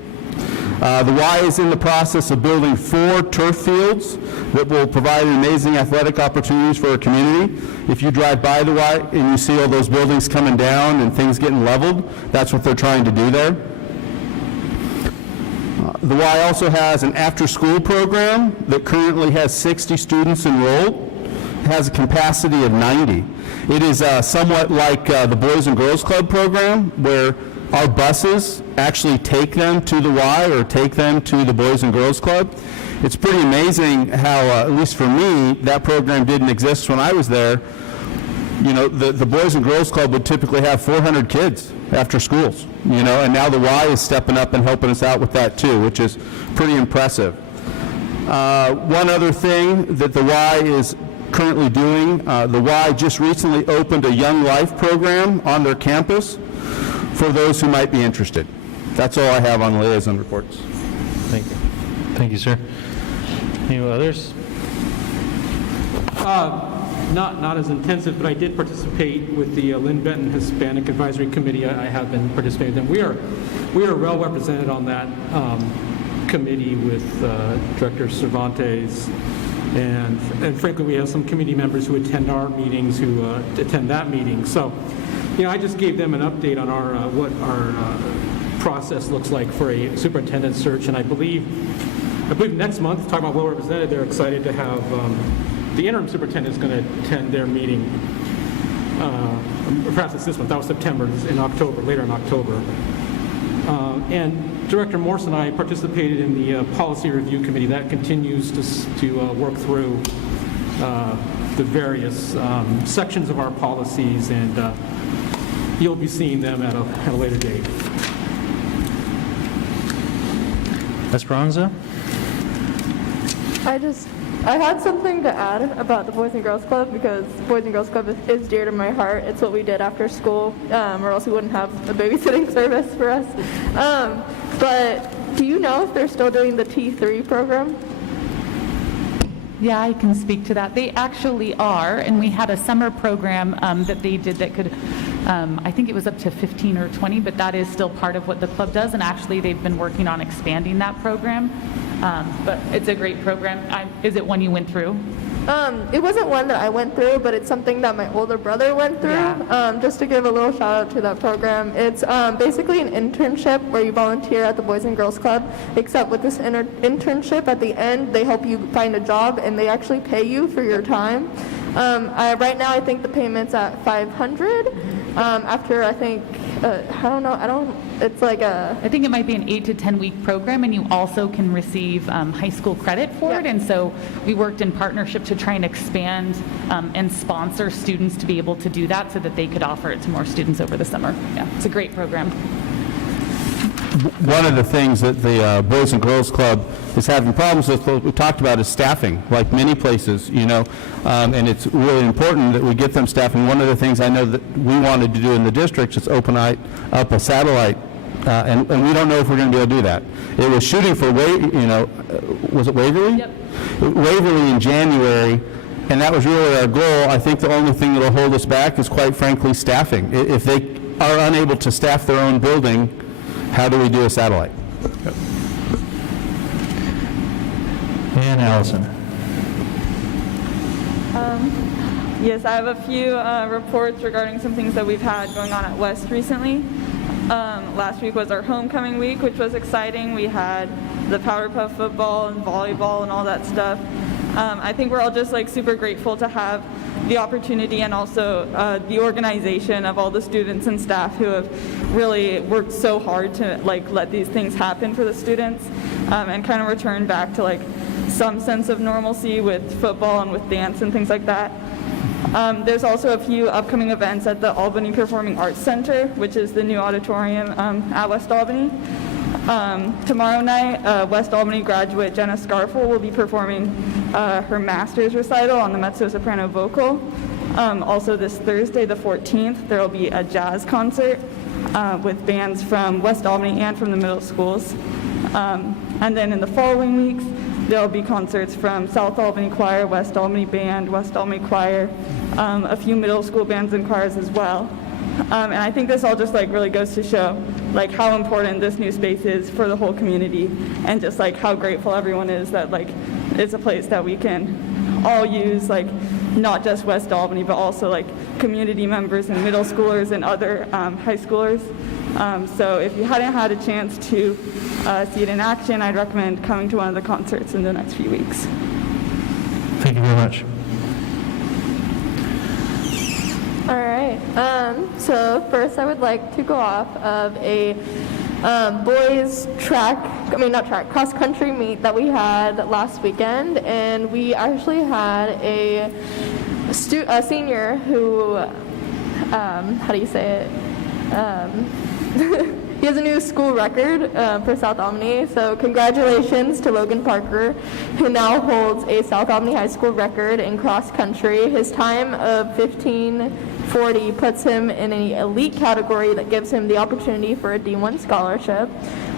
The Y is in the process of building 4 turf fields that will provide amazing athletic opportunities for our community. If you drive by the Y and you see all those buildings coming down and things getting leveled, that's what they're trying to do there. The Y also has an after-school program that currently has 60 students enrolled. It has a capacity of 90. It is somewhat like the Boys and Girls Club program, where our buses actually take them to the Y or take them to the Boys and Girls Club. It's pretty amazing how, at least for me, that program didn't exist when I was there. The Boys and Girls Club would typically have 400 kids after schools, and now the Y is stepping up and helping us out with that too, which is pretty impressive. One other thing that the Y is currently doing, the Y just recently opened a Young Life program on their campus for those who might be interested. That's all I have on liaison reports. Thank you. Thank you, sir. Any others? Not as intensive, but I did participate with the Lynn Benton Hispanic Advisory Committee. I have been participating with them. We are well represented on that committee with Director Cervantes, and frankly, we have some committee members who attend our meetings who attend that meeting. So, I just gave them an update on our what our process looks like for a superintendent search, and I believe next month, talking about well-represented, they're excited to have, the interim superintendent is going to attend their meeting, perhaps it's this month, that was September, in October, later in October. And Director Morse and I participated in the policy review committee. That continues to work through the various sections of our policies, and you'll be seeing them at a later date. Esperanza? I had something to add about the Boys and Girls Club, because Boys and Girls Club is dear to my heart. It's what we did after school, or else we wouldn't have a babysitting service for us. But do you know if they're still doing the T3 program? Yeah, I can speak to that. They actually are, and we had a summer program that they did that could, I think it was up to 15 or 20, but that is still part of what the club does, and actually they've been working on expanding that program. But it's a great program. Is it one you went through? It wasn't one that I went through, but it's something that my older brother went through. Yeah. Just to give a little shout out to that program. It's basically an internship where you volunteer at the Boys and Girls Club, except with this internship at the end, they help you find a job and they actually pay you for your time. Right now I think the payment's at $500. After I think, it's like I think it might be an 8 to 10 week program, and you also can receive high school credit for it. And so we worked in partnership to try and expand and sponsor students to be able to do that so that they could offer it to more students over the summer. Yeah, it's a great program. One of the things that the Boys and Girls Club is having problems with, what we talked about, is staffing, like many places, and it's really important that we get them staffing. One of the things I know that we wanted to do in the district is open up a satellite, and we don't know if we're going to be able to do that. It was shooting for, was it Waverly? Yep. Waverly in January, and that was really our goal. I think the only thing that will hold us back is, quite frankly, staffing. If they are unable to staff their own building, how do we do a satellite? And Allison? Yes, I have a few reports regarding some things that we've had going on at West recently. Last week was our homecoming week, which was exciting. We had the Powder Puff football and volleyball and all that stuff. I think we're all just super grateful to have the opportunity and also the organization of all the students and staff who have really worked so hard to let these things happen for the students and kind of return back to some sense of normalcy with football and with dance and things like that. There's also a few upcoming events at the Albany Performing Arts Center, which is the new auditorium at West Albany. Tomorrow night, West Albany graduate Jenna Scarfel will be performing her master's recital on the mezzo-soprano vocal. Also this Thursday, the 14th, there will be a jazz concert with bands from West Albany and from the middle schools. And then in the following weeks, there will be concerts from South Albany Choir, West Albany Band, West Albany Choir, a few middle school bands and choirs as well. And I think this all just really goes to show how important this new space is for the whole community, and just how grateful everyone is that it's a place that we can all use, not just West Albany, but also community members and middle schoolers and other high schoolers. So if you hadn't had a chance to see it in action, I'd recommend coming to one of the concerts in the next few weeks. Thank you very much. All right. So first I would like to go off of a boys cross-country meet that we had last weekend, and we actually had a senior who, how do you say it? He has a new school record for South Albany, so congratulations to Logan Parker, who now holds a South Albany High School record in cross-country. His time of 15:40 puts him in an elite category that gives him the opportunity for a D1 scholarship.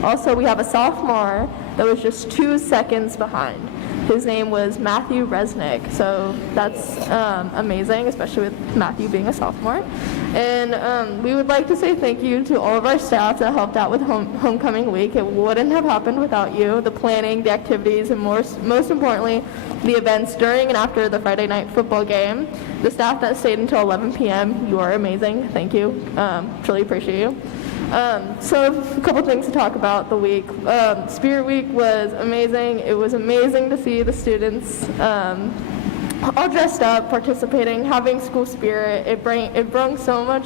Also, we have a sophomore that was just 2 seconds behind. His name was Matthew Resnick, so that's amazing, especially with Matthew being a sophomore. And we would like to say thank you to all of our staff that helped out with homecoming week. It wouldn't have happened without you. The planning, the activities, and most importantly, the events during and after the Friday night football game. The staff that stayed until 11 p.m., you are amazing. Thank you. Truly appreciate you. So a couple things to talk about the week. Spirit Week was amazing. It was amazing to see the students all dressed up, participating, having school spirit. It brought so much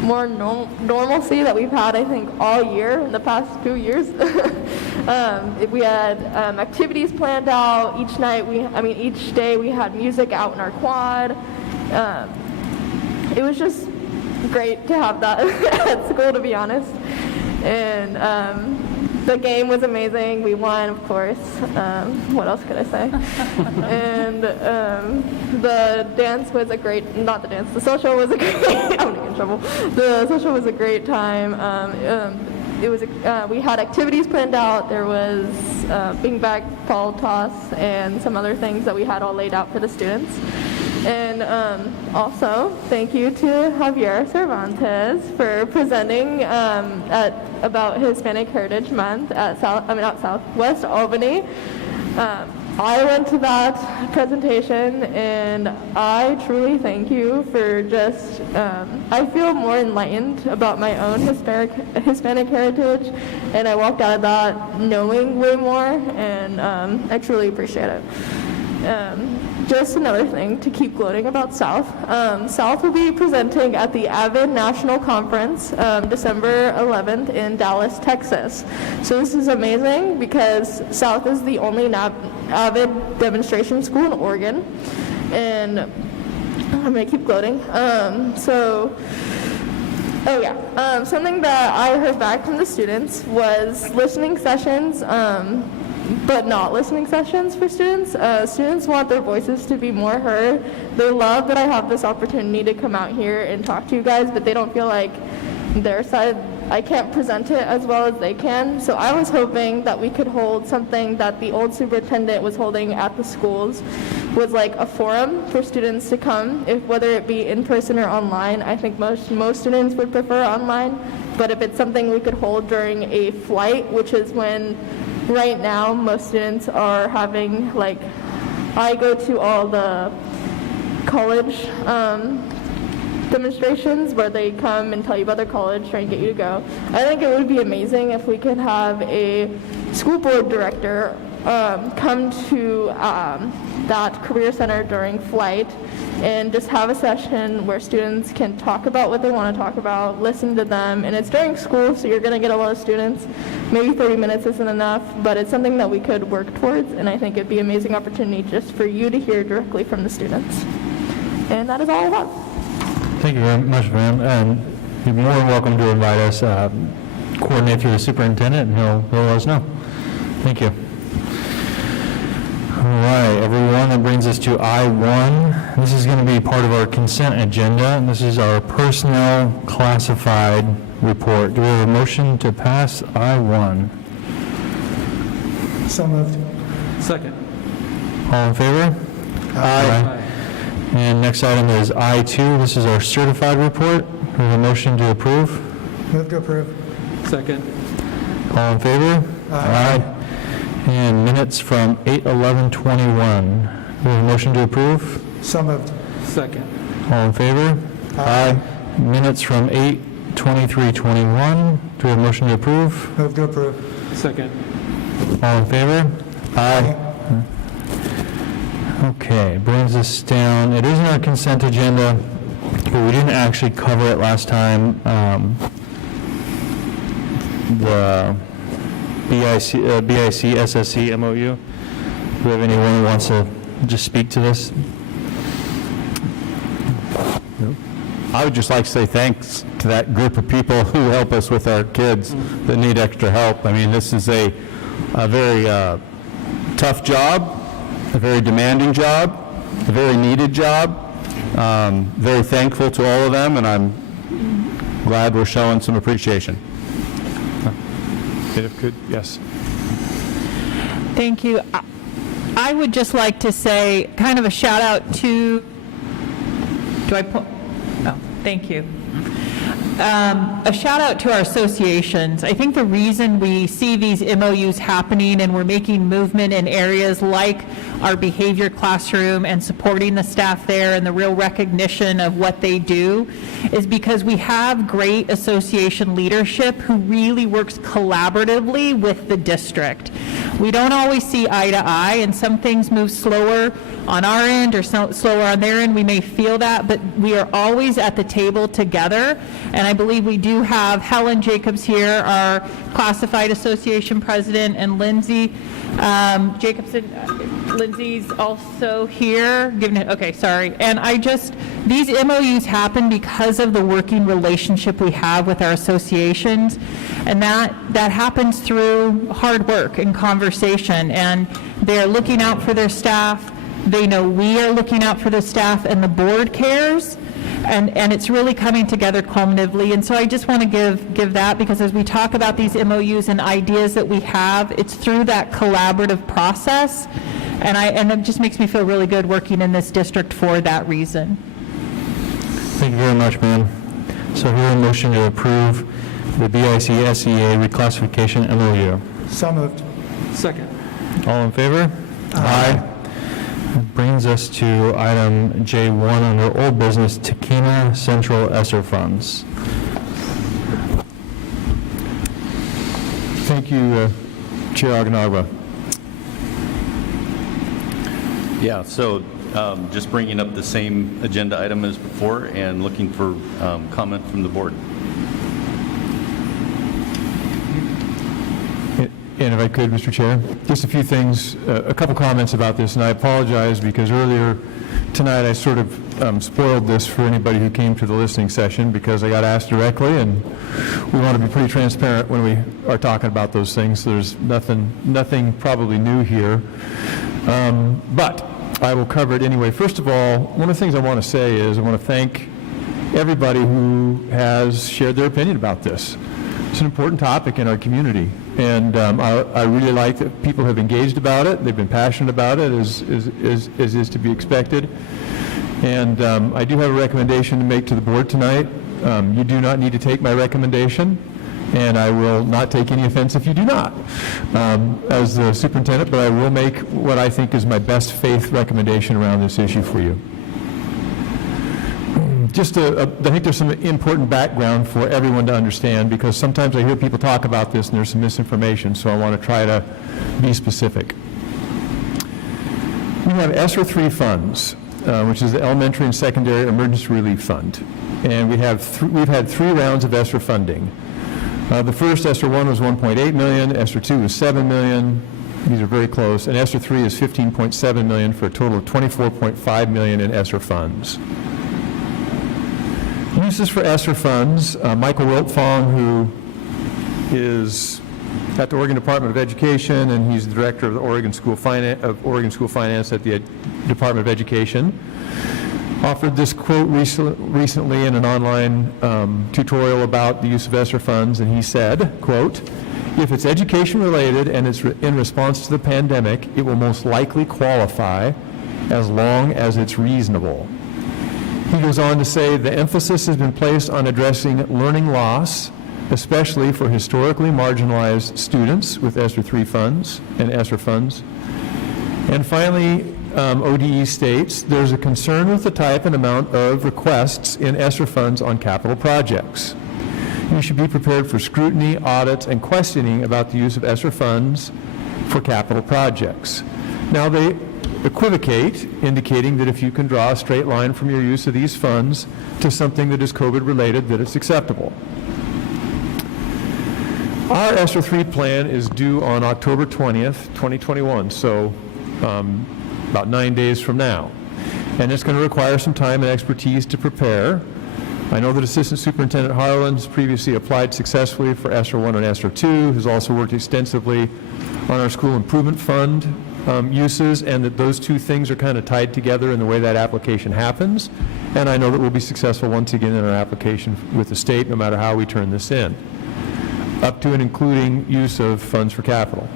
more normalcy that we've had, I think, all year in the past 2 years. We had activities planned out each night. Each day we had music out in our quad. It was just great to have that at school, to be honest. And the game was amazing. We won, of course. What else could I say? And the dance was a great, not the dance, the social was a great, I'm gonna get in trouble. The social was a great time. We had activities planned out. There was beanbag ball toss and some other things that we had all laid out for the students. And also, thank you to Javier Cervantes for presenting about Hispanic Heritage Month at Southwest Albany. I went to that presentation, and I truly thank you for just, I feel more enlightened about my own Hispanic heritage, and I walked out of that knowing way more, and I truly appreciate it. Just another thing to keep gloating about South. South will be presenting at the AVID National Conference December 11th in Dallas, Texas. So this is amazing because South is the only AVID demonstration school in Oregon. And I'm going to keep gloating. Something that I heard back from the students was listening sessions, but not listening sessions for students. Students want their voices to be more heard. They love that I have this opportunity to come out here and talk to you guys, but they don't feel like their side, I can't present it as well as they can. So I was hoping that we could hold something that the old superintendent was holding at the schools, was like a forum for students to come, whether it be in person or online. I think most students would prefer online, but if it's something we could hold during a flight, which is when right now most students are having, I go to all the college demonstrations where they come and tell you about their college, try and get you to go. I think it would be amazing if we could have a school board director come to that career center during flight and just have a session where students can talk about what they want to talk about, listen to them, and it's during school, so you're going to get a lot of students. Maybe 30 minutes isn't enough, but it's something that we could work towards, and I think it'd be an amazing opportunity just for you to hear directly from the students. And that is all I have. Thank you very much, ma'am. And you're more than welcome to invite us, coordinate through the superintendent, and he'll let us know. Thank you. All right, everyone, that brings us to I-1. This is going to be part of our consent agenda, and this is our personnel classified report. Do we have a motion to pass I-1? So moved. Second. All in favor? Aye. And next item is I-2. This is our certified report. Do we have a motion to approve? Move to approve. Second. All in favor? Aye. And minutes from 8/11/21. Do we have a motion to approve? So moved. Second. All in favor? Aye. Minutes from 8/23/21. Do we have a motion to approve? Move to approve. Second. All in favor? Aye. Okay, brings us down. It is in our consent agenda, but we didn't actually cover it last time. The BIC SSC MOU. Do we have anyone who wants to just speak to this? I would just like to say thanks to that group of people who help us with our kids that need extra help. I mean, this is a very tough job, a very demanding job, a very needed job. Very thankful to all of them, and I'm glad we're showing some appreciation. If could, yes. Thank you. I would just like to say kind of a shout out to, thank you. A shout out to our associations. I think the reason we see these MOUs happening and we're making movement in areas like our behavior classroom and supporting the staff there and the real recognition of what they do is because we have great association leadership who really works collaboratively with the district. We don't always see eye to eye, and some things move slower on our end or slower on their end. We may feel that, but we are always at the table together. And I believe we do have Helen Jacobs here, our Classified Association President, and Lindsay Jacobson. Lindsay's also here. Okay, sorry. And these MOUs happen because of the working relationship we have with our associations, and that happens through hard work and conversation, and they're looking out for their staff. They know we are looking out for the staff, and the board cares, and it's really coming together cumulatively. And so I just want to give that, because as we talk about these MOUs and ideas that we have, it's through that collaborative process, and it just makes me feel really good working in this district for that reason. Thank you very much, ma'am. So here a motion to approve the BIC-SEA reclassification MOU. So moved. Second. All in favor? Aye. That brings us to item J1 under old business, Takina Central ESSER funds. Thank you, Chair Aganagba. Yeah, so just bringing up the same agenda item as before and looking for comment from the board. And if I could, Mr. Chair, just a few things, a couple comments about this, and I apologize because earlier tonight I sort of spoiled this for anybody who came to the listening session because I got asked directly, and we want to be pretty transparent when we are talking about those things. There's nothing probably new here, but I will cover it anyway. First of all, one of the things I want to say is I want to thank everybody who has shared their opinion about this. It's an important topic in our community, and I really like that people have engaged about it. They've been passionate about it, as is to be expected. And I do have a recommendation to make to the board tonight. You do not need to take my recommendation, and I will not take any offense if you do not, as the superintendent, but I will make what I think is my best faith recommendation around this issue for you. I think there's some important background for everyone to understand, because sometimes I hear people talk about this and there's some misinformation, so I want to try to be specific. We have ESSER 3 funds, which is the Elementary and Secondary Emergency Relief Fund, and we've had 3 rounds of ESSER funding. The first ESSER 1 was $1.8 million, ESSER 2 was $7 million, these are very close, and ESSER 3 is $15.7 million for a total of $24.5 million in ESSER funds. Uses for ESSER funds, Michael Wiltfong, who is at the Oregon Department of Education, and he's the director of the Oregon School Finance at the Department of Education, offered this quote recently in an online tutorial about the use of ESSER funds, and he said, quote, "If it's education related and it's in response to the pandemic, it will most likely qualify as long as it's reasonable." He goes on to say, the emphasis has been placed on addressing learning loss, especially for historically marginalized students with ESSER 3 funds and ESSER funds. And finally, ODE states, there's a concern with the type and amount of requests in ESSER funds on capital projects. You should be prepared for scrutiny, audits, and questioning about the use of ESSER funds for capital projects. Now, they equivocate, indicating that if you can draw a straight line from your use of these funds to something that is COVID-related, that it's acceptable. Our ESSER 3 plan is due on October 20th, 2021, so about 9 days from now. And it's going to require some time and expertise to prepare. I know that Assistant Superintendent Harlan has previously applied successfully for ESSER 1 and ESSER 2, has also worked extensively on our School Improvement Fund uses, and that those two things are kind of tied together in the way that application happens. And I know that we'll be successful once again in our application with the state, no matter how we turn this in, up to and including use of funds for capital.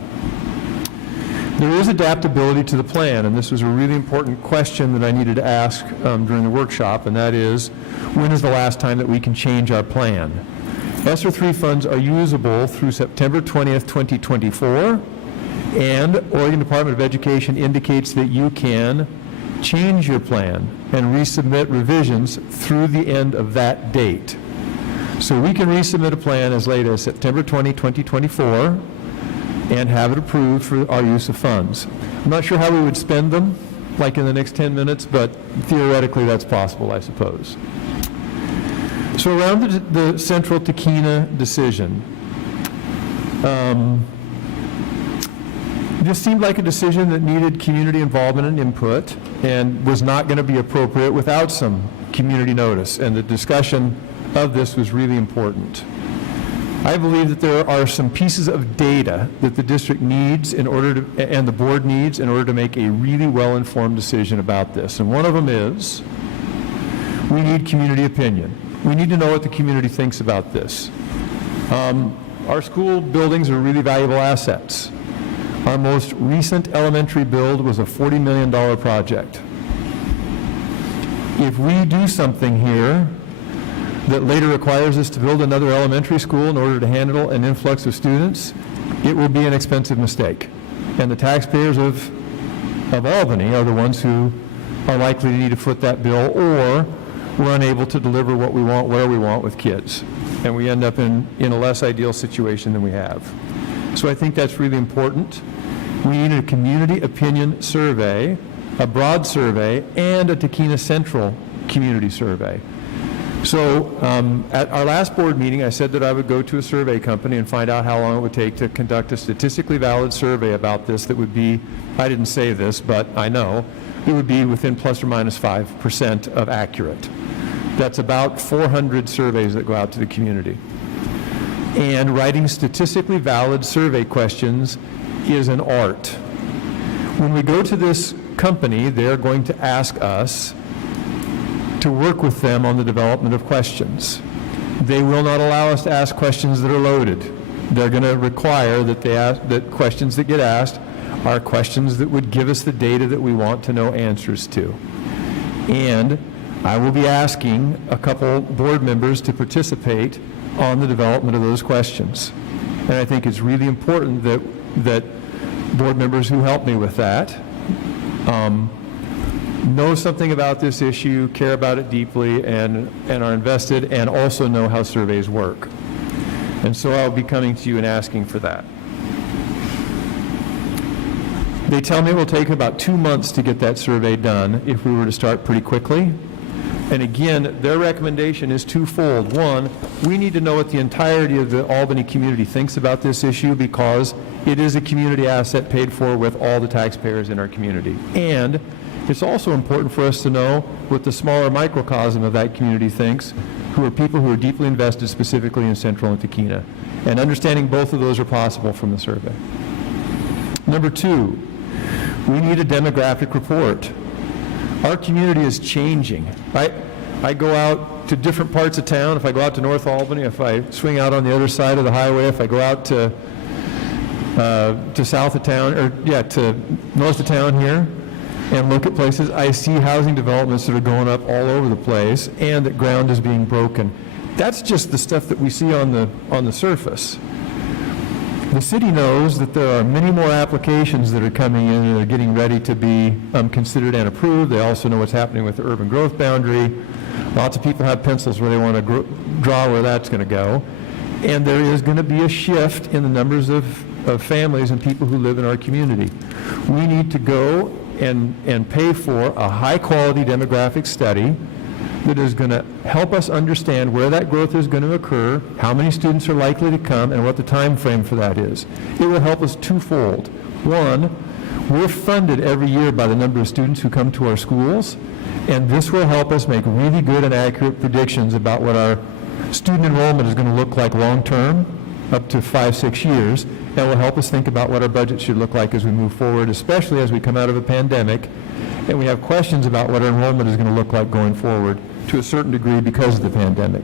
There is adaptability to the plan, and this was a really important question that I needed to ask during the workshop, and that is, when is the last time that we can change our plan? ESSER 3 funds are usable through September 20th, 2024, and Oregon Department of Education indicates that you can change your plan and resubmit revisions through the end of that date. So we can resubmit a plan as late as September 20, 2024, and have it approved for our use of funds. I'm not sure how we would spend them, like in the next 10 minutes, but theoretically that's possible, I suppose. So around the Central Tahkeena decision, this seemed like a decision that needed community involvement and input and was not going to be appropriate without some community notice, and the discussion of this was really important. I believe that there are some pieces of data that the district needs in order to, and the board needs in order to make a really well-informed decision about this. And one of them is, we need community opinion. We need to know what the community thinks about this. Our school buildings are really valuable assets. Our most recent elementary build was a $40 million project. If we do something here that later requires us to build another elementary school in order to handle an influx of students, it will be an expensive mistake. And the taxpayers of Albany are the ones who are likely to need to foot that bill, or we're unable to deliver what we want, where we want with kids. And we end up in a less ideal situation than we have. So I think that's really important. We need a community opinion survey, a broad survey, and a Tahkeena Central community survey. So at our last board meeting, I said that I would go to a survey company and find out how long it would take to conduct a statistically valid survey about this that would be, I didn't say this, but I know, it would be within plus or minus 5% of accurate. That's about 400 surveys that go out to the community. And writing statistically valid survey questions is an art. When we go to this company, they're going to ask us to work with them on the development of questions. They will not allow us to ask questions that are loaded. They're going to require that that questions that get asked are questions that would give us the data that we want to know answers to. And I will be asking a couple board members to participate on the development of those questions. And I think it's really important that board members who help me with that know something about this issue, care about it deeply, and are invested, and also know how surveys work. And so I'll be coming to you and asking for that. They tell me it will take about 2 months to get that survey done if we were to start pretty quickly. And again, their recommendation is twofold. One, we need to know what the entirety of the Albany community thinks about this issue, because it is a community asset paid for with all the taxpayers in our community. And it's also important for us to know what the smaller microcosm of that community thinks, who are people who are deeply invested specifically in Central and Tahkeena. And understanding both of those are possible from the survey. Number two, we need a demographic report. Our community is changing. I go out to different parts of town. If I go out to North Albany, if I swing out on the other side of the highway, if I go out to south of town, or to north of town here, and look at places, I see housing developments that are going up all over the place, and that ground is being broken. That's just the stuff that we see on the surface. The city knows that there are many more applications that are coming in and are getting ready to be considered and approved. They also know what's happening with the urban growth boundary. Lots of people have pencils where they want to draw where that's going to go. And there is going to be a shift in the numbers of families and people who live in our community. We need to go and pay for a high-quality demographic study that is going to help us understand where that growth is going to occur, how many students are likely to come, and what the time frame for that is. It will help us twofold. One, we're funded every year by the number of students who come to our schools, and this will help us make really good and accurate predictions about what our student enrollment is going to look like long-term, up to 5-6 years, and will help us think about what our budget should look like as we move forward, especially as we come out of a pandemic, and we have questions about what our enrollment is going to look like going forward to a certain degree because of the pandemic.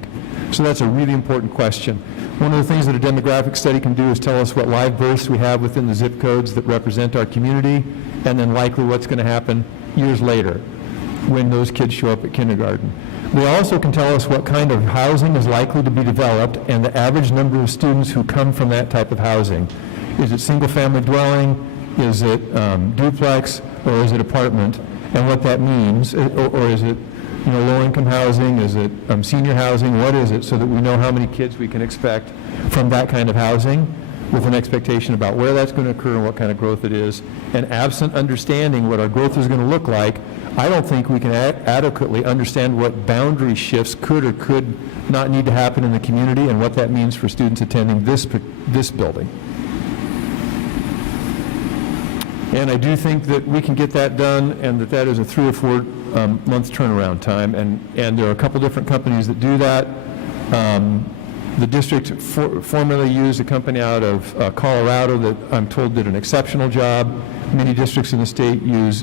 So that's a really important question. One of the things that a demographic study can do is tell us what live births we have within the zip codes that represent our community, and then likely what's going to happen years later when those kids show up at kindergarten. They also can tell us what kind of housing is likely to be developed and the average number of students who come from that type of housing. Is it single-family dwelling? Is it duplex? Or is it apartment? And what that means, or is it low-income housing? Is it senior housing? What is it, so that we know how many kids we can expect from that kind of housing, with an expectation about where that's going to occur and what kind of growth it is. And absent understanding what our growth is going to look like, I don't think we can adequately understand what boundary shifts could or could not need to happen in the community and what that means for students attending this building. And I do think that we can get that done, and that is a 3 or 4 month turnaround time. And there are a couple different companies that do that. The district formerly used a company out of Colorado that I'm told did an exceptional job. Many districts in the state use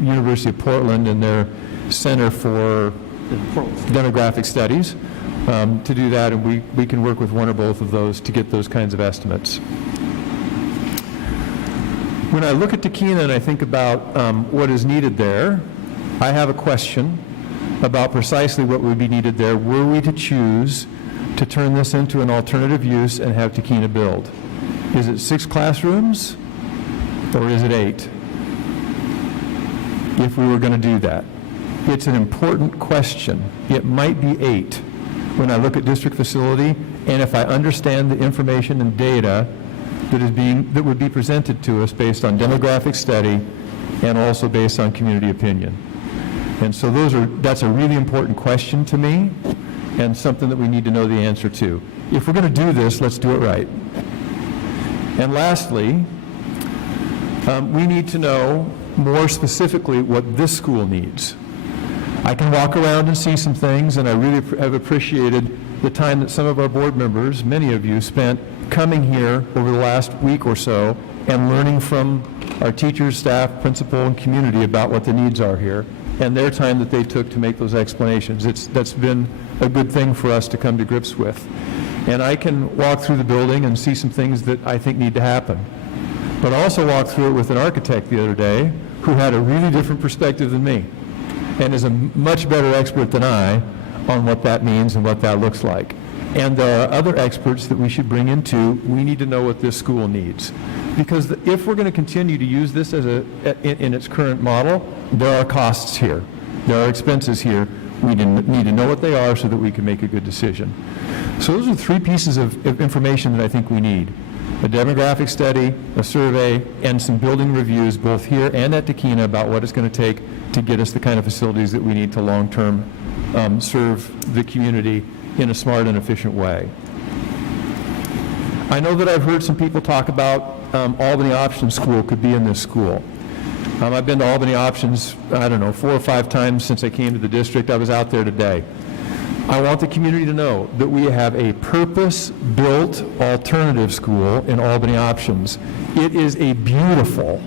University of Portland and their Center for Demographic Studies to do that, and we can work with one or both of those to get those kinds of estimates. When I look at Takena and I think about what is needed there, I have a question about precisely what would be needed there were we to choose to turn this into an alternative use and have Takena build. Is it 6 classrooms or is it 8? If we were going to do that. It's an important question. It might be 8 when I look at district facility, and if I understand the information and data that would be presented to us based on demographic study and also based on community opinion. And so that's a really important question to me, and something that we need to know the answer to. If we're going to do this, let's do it right. And lastly, we need to know more specifically what this school needs. I can walk around and see some things, and I really have appreciated the time that some of our board members, many of you, spent coming here over the last week or so and learning from our teachers, staff, principal, and community about what the needs are here, and their time that they took to make those explanations. That's been a good thing for us to come to grips with. And I can walk through the building and see some things that I think need to happen. But I also walked through it with an architect the other day who had a really different perspective than me and is a much better expert than I on what that means and what that looks like. And there are other experts that we should bring into. We need to know what this school needs. Because if we're going to continue to use this as in its current model, there are costs here. There are expenses here. We need to know what they are so that we can make a good decision. So those are 3 pieces of information that I think we need. A demographic study, a survey, and some building reviews both here and at Takena about what it's going to take to get us the kind of facilities that we need to long-term serve the community in a smart and efficient way. I know that I've heard some people talk about Albany Option School could be in this school. I've been to Albany Options, 4 or 5 times since I came to the district. I was out there today. I want the community to know that we have a purpose-built alternative school in Albany Options. It is a beautiful,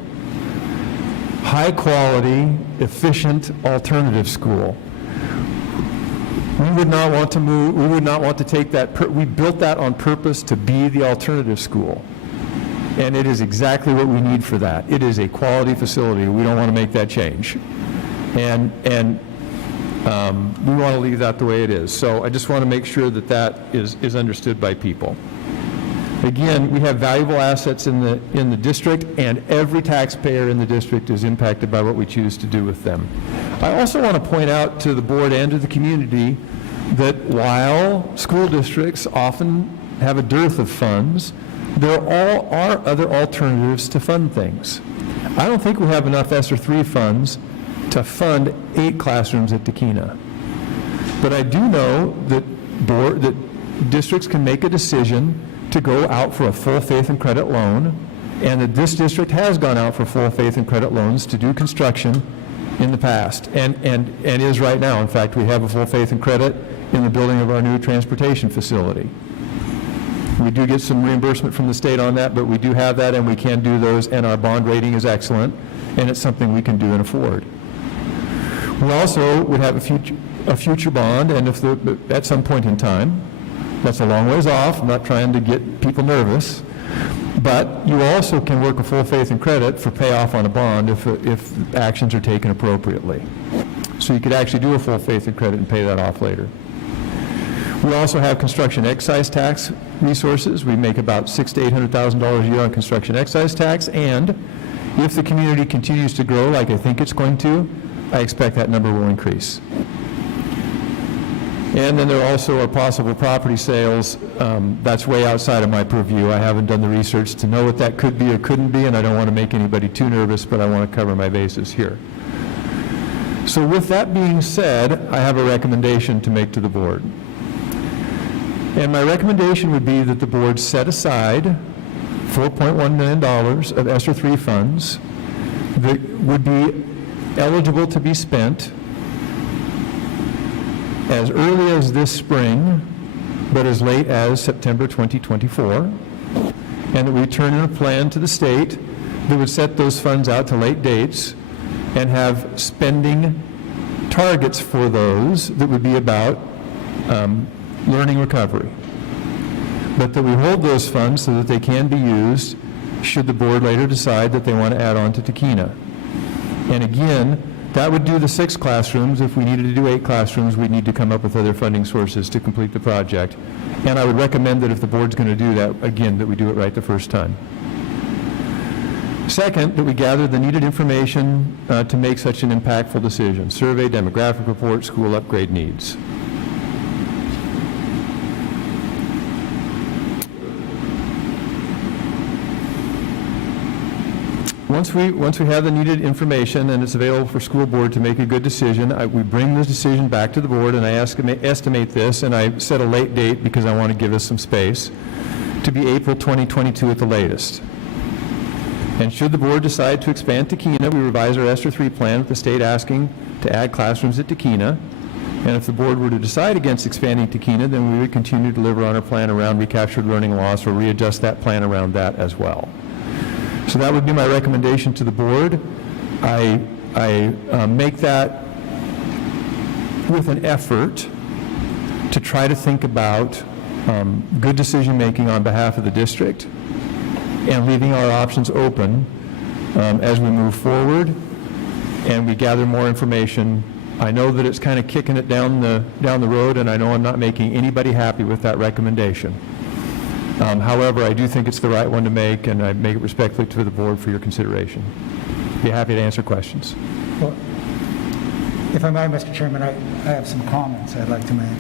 high-quality, efficient alternative school. We would not want to move, we would not want to take that, we built that on purpose to be the alternative school. And it is exactly what we need for that. It is a quality facility. We don't want to make that change. And we want to leave that the way it is. So I just want to make sure that that is understood by people. Again, we have valuable assets in the district, and every taxpayer in the district is impacted by what we choose to do with them. I also want to point out to the board and to the community that while school districts often have a dearth of funds, there are other alternatives to fund things. I don't think we have enough ESSER 3 funds to fund 8 classrooms at Takena. But I do know that districts can make a decision to go out for a full faith and credit loan, and that this district has gone out for full faith and credit loans to do construction in the past, and is right now. In fact, we have a full faith and credit in the building of our new transportation facility. We do get some reimbursement from the state on that, but we do have that, and we can do those, and our bond rating is excellent, and it's something we can do and afford. We also would have a future bond, and at some point in time, That's a long ways off. I'm not trying to get people nervous. But you also can work a full faith and credit for payoff on a bond if actions are taken appropriately. So you could actually do a full faith and credit and pay that off later. We also have construction excise tax resources. We make about $600,000 to $800,000 a year on construction excise tax, and if the community continues to grow like I think it's going to, I expect that number will increase. And then there also are possible property sales. That's way outside of my purview. I haven't done the research to know what that could be or couldn't be, and I don't want to make anybody too nervous, but I want to cover my bases here. So with that being said, I have a recommendation to make to the board. And my recommendation would be that the board set aside $4.1 million of ESSER 3 funds that would be eligible to be spent as early as this spring, but as late as September 2024, and that we turn in a plan to the state that would set those funds out to late dates and have spending targets for those that would be about learning recovery. But that we hold those funds so that they can be used should the board later decide that they want to add on to Takina. And again, that would do the 6 classrooms. If we needed to do 8 classrooms, we'd need to come up with other funding sources to complete the project. And I would recommend that if the board's going to do that, again, that we do it right the first time. Second, that we gather the needed information to make such an impactful decision. Survey, demographic report, school upgrade needs. Once we have the needed information and it's available for school board to make a good decision, we bring the decision back to the board, and I estimate this, and I set a late date because I want to give us some space, to be April 2022 at the latest. And should the board decide to expand Takina, we revise our ESSER 3 plan with the state asking to add classrooms at Takina. And if the board were to decide against expanding Takina, then we would continue to deliver on our plan around recaptured learning loss or readjust that plan around that as well. So that would be my recommendation to the board. I make that with an effort to try to think about good decision-making on behalf of the district and leaving our options open as we move forward and we gather more information. I know that it's kind of kicking it down the road, and I know I'm not making anybody happy with that recommendation. However, I do think it's the right one to make, and I make it respectfully to the board for your consideration. Be happy to answer questions. Well, if I may, Mr. Chairman, I have some comments I'd like to make.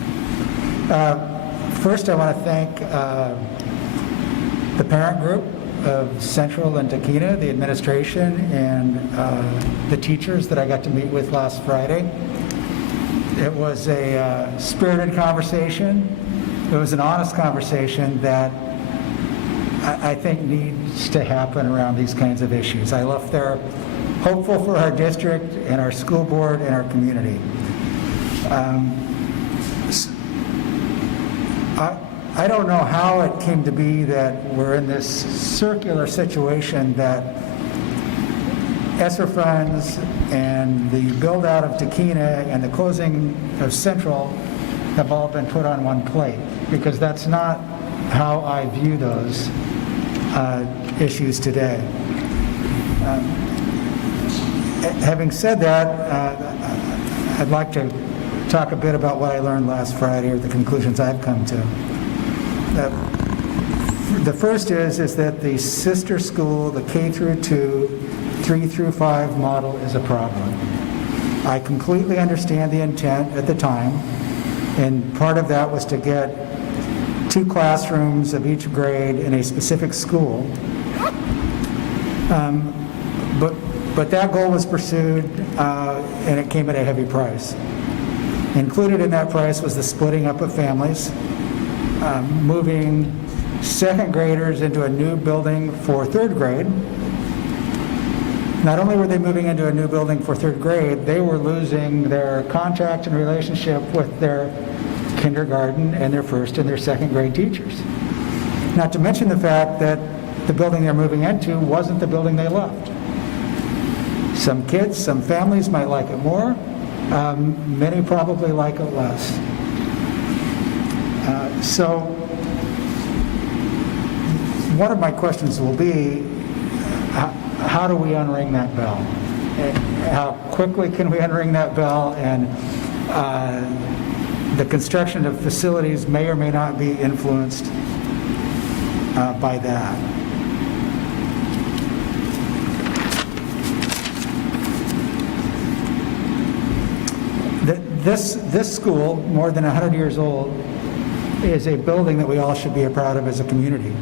First, I want to thank the parent group of Central and Takina, the administration, and the teachers that I got to meet with last Friday. It was a spirited conversation. It was an honest conversation that I think needs to happen around these kinds of issues. I left there hopeful for our district and our school board and our community. I don't know how it came to be that we're in this circular situation that ESSER funds and the build out of Takina and the closing of Central have all been put on one plate, because that's not how I view those issues today. Having said that, I'd like to talk a bit about what I learned last Friday, or the conclusions I've come to. The first is that the sister school, the K through 2, 3 through 5 model is a problem. I completely understand the intent at the time, and part of that was to get 2 classrooms of each grade in a specific school. But that goal was pursued, and it came at a heavy price. Included in that price was the splitting up of families, moving second graders into a new building for third grade. Not only were they moving into a new building for third grade, they were losing their contact and relationship with their kindergarten and their first and their second grade teachers. Not to mention the fact that the building they're moving into wasn't the building they loved. Some kids, some families might like it more, many probably like it less. So one of my questions will be, how do we unring that bell? How quickly can we unring that bell? And the construction of facilities may or may not be influenced by that. This school, more than 100 years old, is a building that we all should be proud of as a community.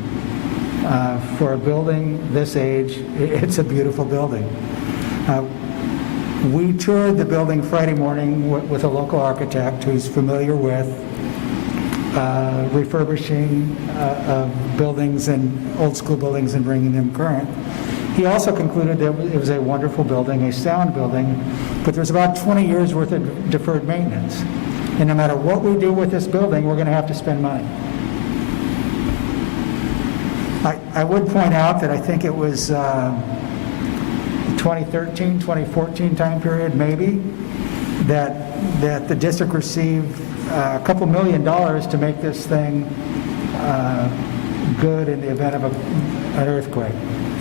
For a building this age, it's a beautiful building. We toured the building Friday morning with a local architect who's familiar with refurbishing buildings and old school buildings and bringing them current. He also concluded that it was a wonderful building, a sound building, but there's about 20 years worth of deferred maintenance. And no matter what we do with this building, we're going to have to spend money. I would point out that I think it was 2013, 2014 time period, maybe, that the district received a couple $1 million to make this thing good in the event of an earthquake,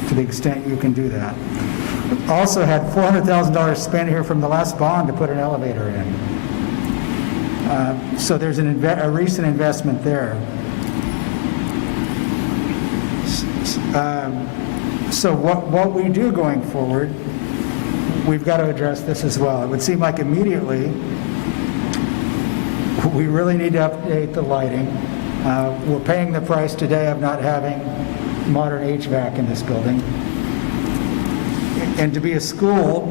to the extent you can do that. Also had $400,000 spent here from the last bond to put an elevator in. So there's a recent investment there. So what we do going forward, we've got to address this as well. It would seem like immediately we really need to update the lighting. We're paying the price today of not having modern HVAC in this building. And to be a school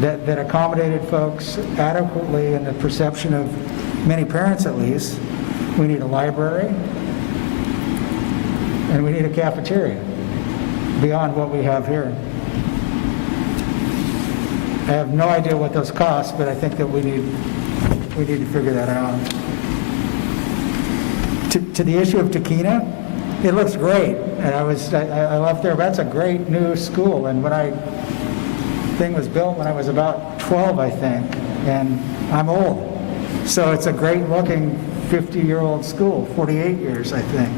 that accommodated folks adequately in the perception of many parents at least, we need a library and we need a cafeteria beyond what we have here. I have no idea what those cost, but I think that we need to figure that out. To the issue of Taquina, it looks great, and I left there. That's a great new school, and thing was built when I was about 12, I think, and I'm old. So it's a great looking 50-year-old school, 48 years, I think.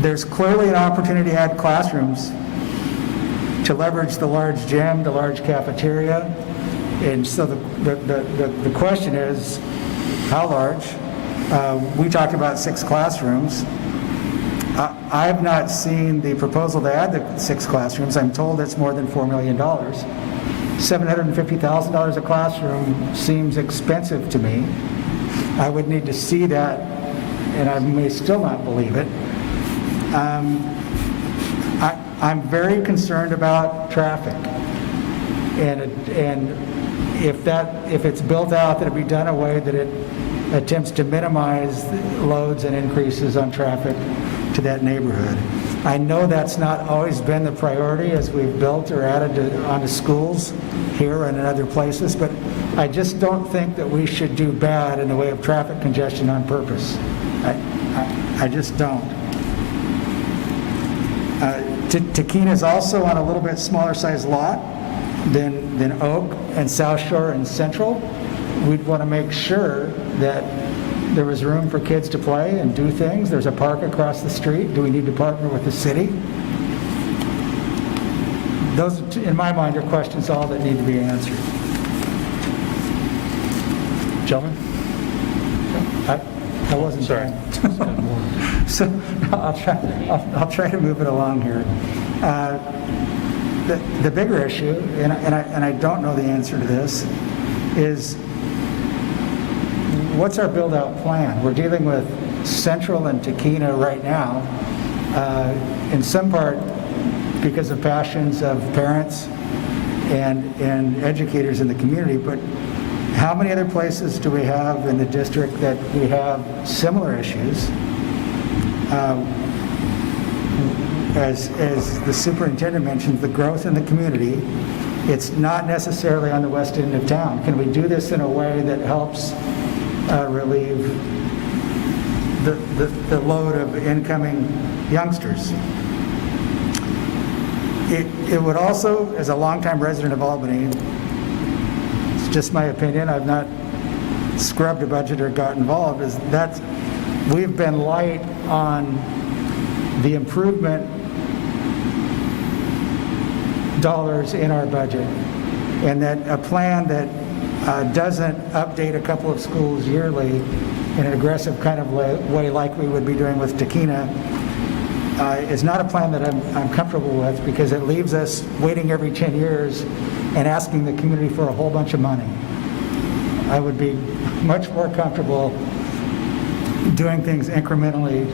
There's clearly an opportunity to add classrooms to leverage the large gym, the large cafeteria. And so the question is, how large? We talked about 6 classrooms. I have not seen the proposal to add the 6 classrooms. I'm told it's more than $4 million. $750,000 a classroom seems expensive to me. I would need to see that, and I may still not believe it. I'm very concerned about traffic, and if it's built out, that it be done in a way that it attempts to minimize loads and increases on traffic to that neighborhood. I know that's not always been the priority as we've built or added onto schools here and in other places, but I just don't think that we should do bad in the way of traffic congestion on purpose. I just don't. Taquina is also on a little bit smaller size lot than Oak and South Shore and Central. We'd want to make sure that there was room for kids to play and do things. There's a park across the street. Do we need to partner with the city? Those, in my mind, are questions all that need to be answered. Gentlemen? I wasn't sorry. So I'll try to move it along here. The bigger issue, and I don't know the answer to this, is what's our build-out plan? We're dealing with Central and Taquina right now, in some part because of passions of parents and educators in the community, but how many other places do we have in the district that we have similar issues? As the superintendent mentioned, the growth in the community, it's not necessarily on the west end of town. Can we do this in a way that helps relieve the load of incoming youngsters? It would also, as a longtime resident of Albany, it's just my opinion, I've not scrubbed a budget or got involved, is that we've been light on the improvement dollars in our budget, and that a plan that doesn't update a couple of schools yearly in an aggressive kind of way like we would be doing with Takina is not a plan that I'm comfortable with, because it leaves us waiting every 10 years and asking the community for a whole bunch of money. I would be much more comfortable doing things incrementally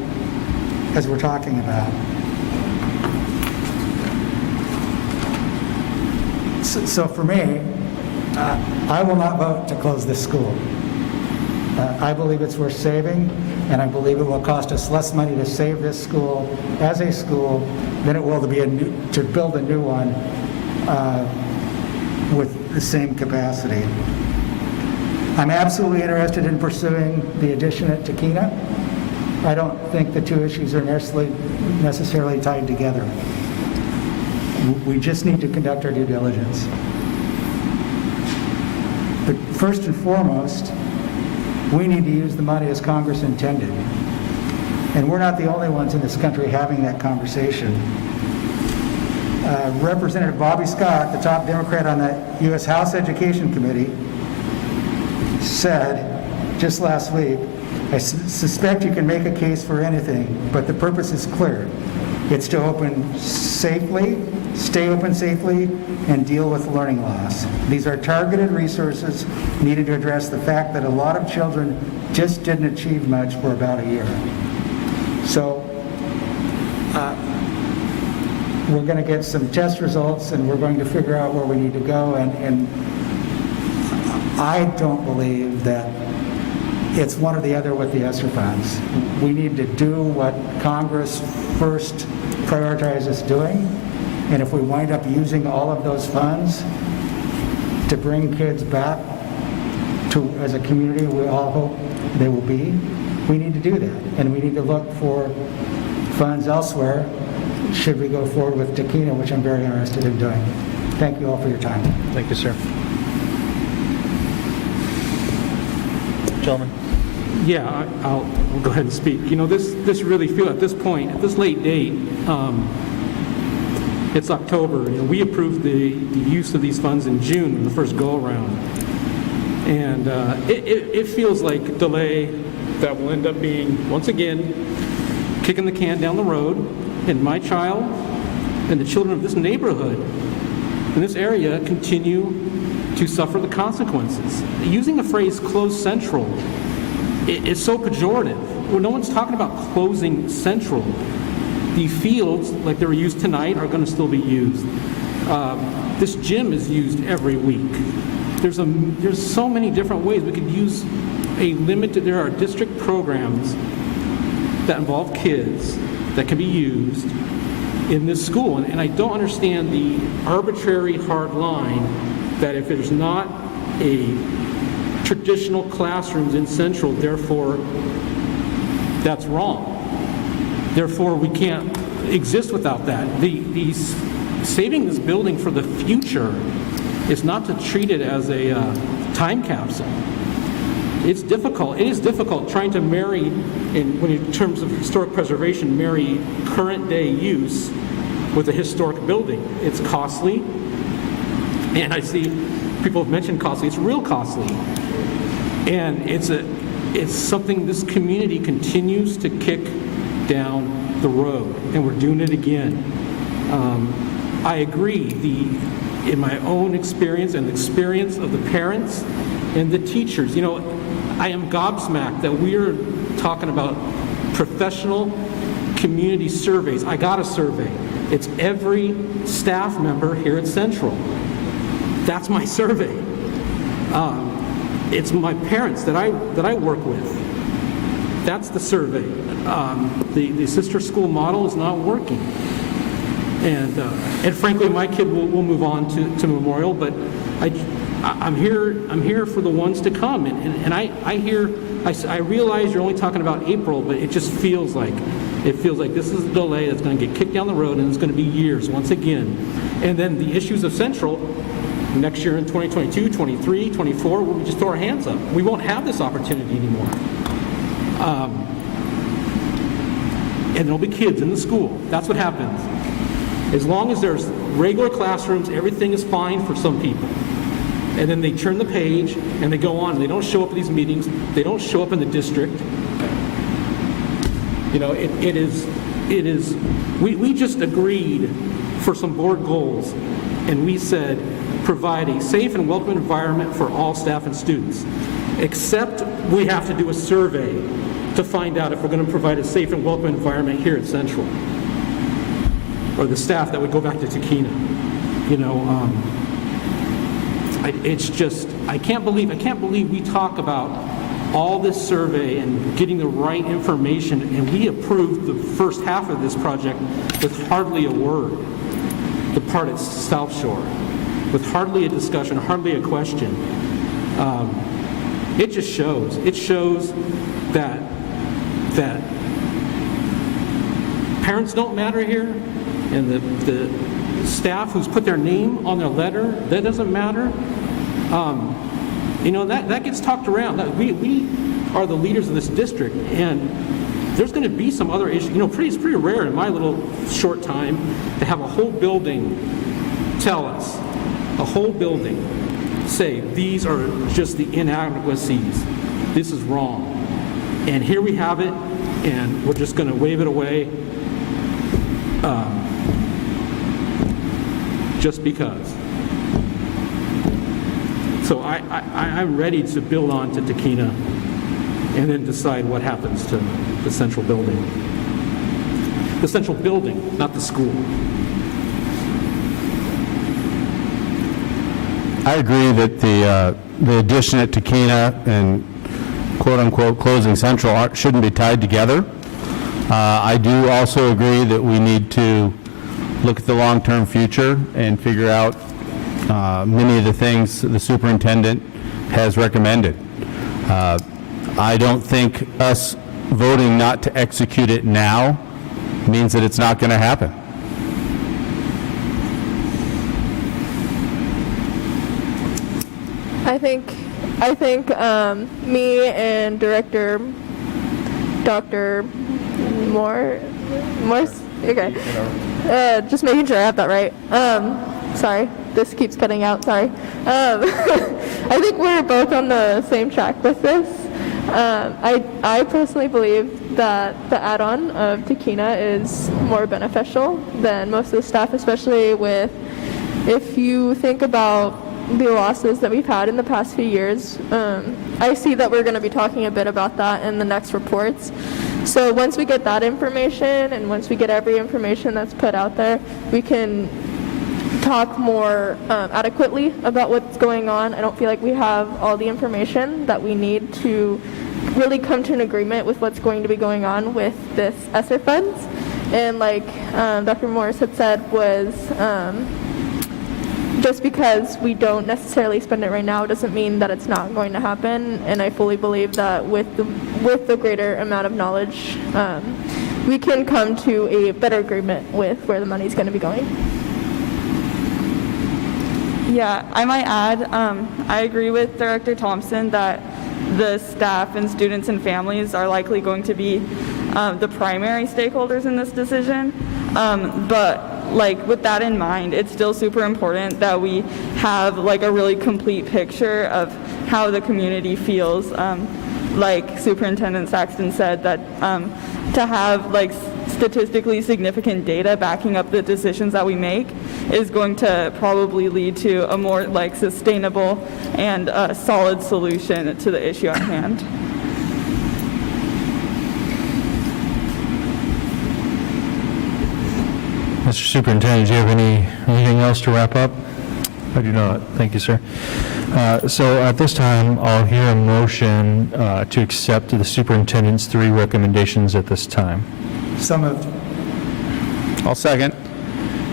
as we're talking about. So for me, I will not vote to close this school. I believe it's worth saving, and I believe it will cost us less money to save this school as a school than it will to build a new one with the same capacity. I'm absolutely interested in pursuing the addition at Takina. I don't think the two issues are necessarily tied together. We just need to conduct our due diligence. But first and foremost, we need to use the money as Congress intended. And we're not the only ones in this country having that conversation. Representative Bobby Scott, the top Democrat on the U.S. House Education Committee, said just last week, "I suspect you can make a case for anything, but the purpose is clear. It's to open safely, stay open safely, and deal with learning loss. These are targeted resources needed to address the fact that a lot of children just didn't achieve much for about a year." So we're going to get some test results, and we're going to figure out where we need to go, and I don't believe that it's one or the other with the ESSER funds. We need to do what Congress first prioritized us doing, and if we wind up using all of those funds to bring kids back to, as a community, we all hope they will be, we need to do that. And we need to look for funds elsewhere should we go forward with Takina, which I'm very interested in doing. Thank you all for your time. Thank you, sir. Gentlemen. Yeah, I'll go ahead and speak. You know, this really feels, at this point, at this late date, it's October. You know, we approved the use of these funds in June in the first go-around. And it feels like a delay that will end up being, once again, kicking the can down the road. And my child and the children of this neighborhood in this area continue to suffer the consequences. Using the phrase "close Central" is so pejorative. Well, no one's talking about closing Central. The fields, like they were used tonight, are going to still be used. This gym is used every week. There's so many different ways we could use a limited. There are district programs that involve kids that can be used in this school, and I don't understand the arbitrary hard line that if there's not a traditional classrooms in Central, therefore that's wrong. Therefore, we can't exist without that. Saving this building for the future is not to treat it as a time capsule. It's difficult. It is difficult trying to marry, in terms of historic preservation, marry current day use with a historic building. It's costly, and I see people have mentioned costly. It's real costly, and it's something this community continues to kick down the road, and we're doing it again. I agree. In my own experience and the experience of the parents and the teachers, you know, I am gobsmacked that we're talking about professional community surveys. I got a survey. It's every staff member here at Central. That's my survey. It's my parents that I work with. That's the survey. The sister school model is not working. And frankly, my kid will move on to Memorial, but I'm here for the ones to come, and I realize you're only talking about April, but it just feels like this is a delay that's going to get kicked down the road, and it's going to be years once again. And then the issues of Central, Next year in 2022, 23, 24, we'll just throw our hands up. We won't have this opportunity anymore. And there'll be kids in the school. That's what happens. As long as there's regular classrooms, everything is fine for some people. And then they turn the page and they go on and they don't show up at these meetings. They don't show up in the district. You know, it is, we just agreed for some board goals, and we said, provide a safe and welcome environment for all staff and students. Except we have to do a survey to find out if we're going to provide a safe and welcome environment here at Central. Or the staff that would go back to Takina. You know, it's just, I can't believe we talk about all this survey and getting the right information, and we approved the first half of this project with hardly a word. The part at South Shore, with hardly a discussion, hardly a question. It just shows. It shows that parents don't matter here, and the staff who's put their name on their letter, that doesn't matter. You know, that gets talked around. We are the leaders of this district, and there's going to be some other issues. You know, it's pretty rare in my little short time to have a whole building tell us, a whole building say, these are just the inadequacies. This is wrong. And here we have it, and we're just going to wave it away just because. So I'm ready to build on to Takina and then decide what happens to the central building. The central building, not the school. I agree that the addition at Takina and quote-unquote closing Central shouldn't be tied together. I do also agree that we need to look at the long-term future and figure out many of the things the superintendent has recommended. I don't think us voting not to execute it now means that it's not going to happen. I think me and Director Dr. Morse, okay, just making sure I have that right. Sorry, this keeps cutting out, sorry. I think we're both on the same track with this. I personally believe that the add-on of Takina is more beneficial than most of the staff, especially with, if you think about the losses that we've had in the past few years. I see that we're going to be talking a bit about that in the next reports. So once we get that information and once we get every information that's put out there, we can talk more adequately about what's going on. I don't feel like we have all the information that we need to really come to an agreement with what's going to be going on with this ESSER funds. And like Dr. Morris had said was, just because we don't necessarily spend it right now doesn't mean that it's not going to happen, and I fully believe that with the greater amount of knowledge, we can come to a better agreement with where the money's going to be going. Yeah, I might add, I agree with Director Thompson that the staff and students and families are likely going to be the primary stakeholders in this decision, but like with that in mind, it's still super important that we have like a really complete picture of how the community feels. Like Superintendent Saxton said, that to have like statistically significant data backing up the decisions that we make is going to probably lead to a more like sustainable and solid solution to the issue at hand. Mr. Superintendent, do you have anything else to wrap up? I do not. Thank you, sir. So at this time, I'll hear a motion to accept the superintendent's 3 recommendations at this time. So moved. I'll second.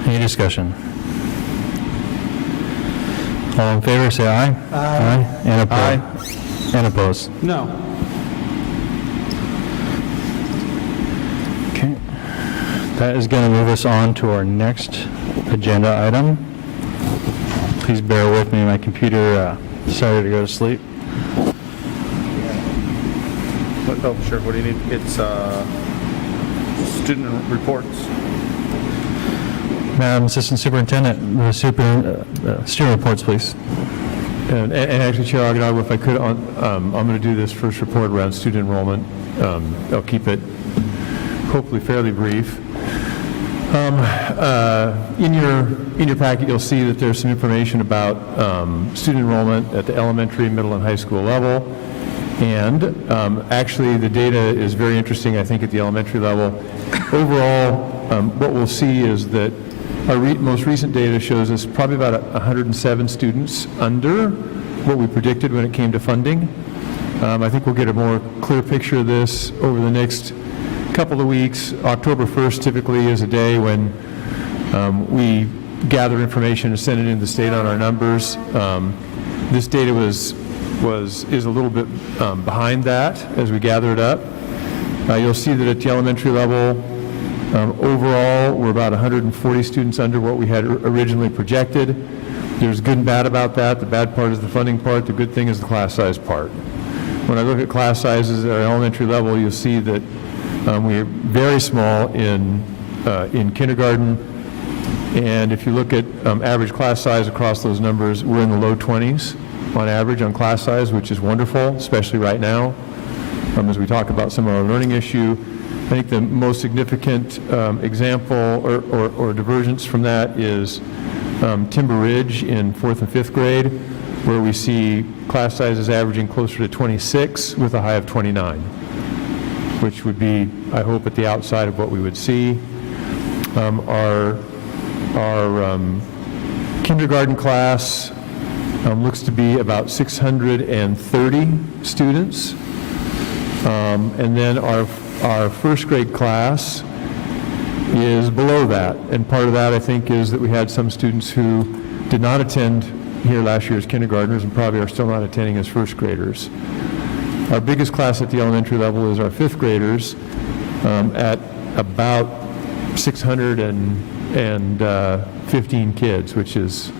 Any discussion? All in favor, say aye. Aye. And opposed? And opposed? No. Okay. That is going to move us on to our next agenda item. Please bear with me. My computer decided to go to sleep. Oh, sure, what do you need? It's student reports. Madam Assistant Superintendent, the student reports, please. And actually, Chair Aganawa, if I could, I'm going to do this first report around student enrollment. I'll keep it hopefully fairly brief. In your packet, you'll see that there's some information about student enrollment at the elementary, middle, and high school level. And actually, the data is very interesting, I think, at the elementary level. Overall, what we'll see is that our most recent data shows us probably about 107 students under what we predicted when it came to funding. I think we'll get a more clear picture of this over the next couple of weeks. October 1st typically is a day when we gather information and send it into the state on our numbers. This data is a little bit behind that as we gather it up. You'll see that at the elementary level, overall, we're about 140 students under what we had originally projected. There's good and bad about that. The bad part is the funding part. The good thing is the class size part. When I look at class sizes at our elementary level, you'll see that we're very small in kindergarten. And if you look at average class size across those numbers, we're in the low 20s on average on class size, which is wonderful, especially right now. As we talk about some of our learning issue, I think the most significant example or divergence from that is Timber Ridge in 4th and 5th grade, where we see class sizes averaging closer to 26 with a high of 29, which would be, I hope, at the outside of what we would see. Our kindergarten class looks to be about 630 students. And then our first grade class is below that. And part of that, I think, is that we had some students who did not attend here last year as kindergartners and probably are still not attending as first graders. Our biggest class at the elementary level is our 5th graders at about 615 kids, which is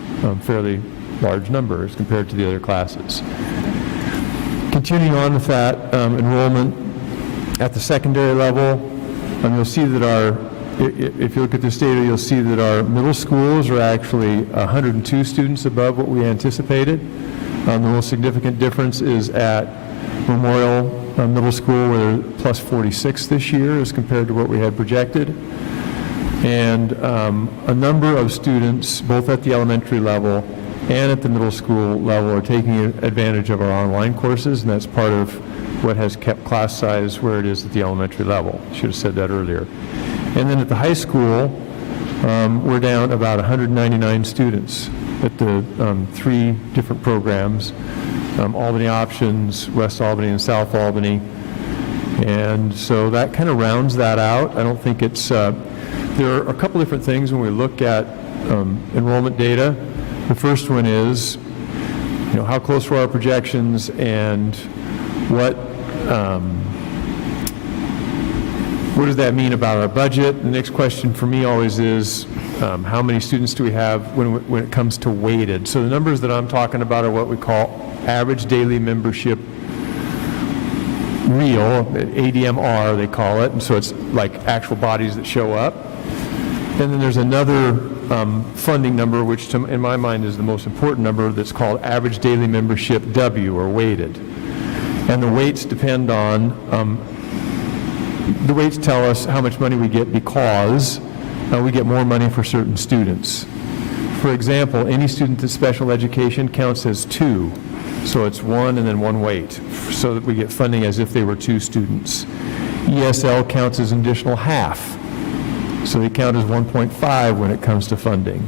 fairly large number as compared to the other classes. Continuing on with that, enrollment at the secondary level, you'll see that if you look at this data, you'll see that our middle schools are actually 102 students above what we anticipated. The most significant difference is at Memorial Middle School, where they're plus 46 this year as compared to what we had projected. And a number of students, both at the elementary level and at the middle school level, are taking advantage of our online courses, and that's part of what has kept class size where it is at the elementary level. Should have said that earlier. And then at the high school, we're down about 199 students at the 3 different programs, Albany Options, West Albany, and South Albany. And so that kind of rounds that out. I don't think it's, there are a couple different things when we look at enrollment data. The first one is, how close were our projections and what does that mean about our budget? The next question for me always is, how many students do we have when it comes to weighted? So the numbers that I'm talking about are what we call average daily membership real, ADMR they call it, and so it's like actual bodies that show up. And then there's another funding number, which in my mind is the most important number, that's called average daily membership W, or weighted. And the weights depend on, the weights tell us how much money we get because we get more money for certain students. For example, any student in special education counts as 2. So it's 1 and then 1 weight, so that we get funding as if they were 2 students. ESL counts as an additional half, so they count as 1.5 when it comes to funding.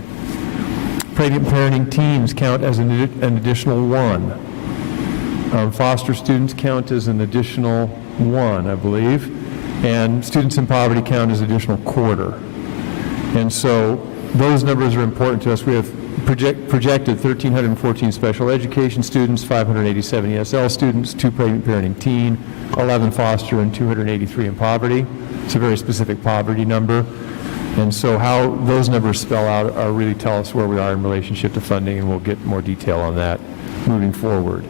Pregnant parenting teams count as an additional 1. Foster students count as an additional 1, I believe, and students in poverty count as additional 1/4. And so those numbers are important to us. We have projected 1,314 special education students, 587 ESL students, 2 pregnant parenting teen, 11 foster, and 283 in poverty. It's a very specific poverty number. And so how those numbers spell out are really tell us where we are in relationship to funding, and we'll get more detail on that moving forward.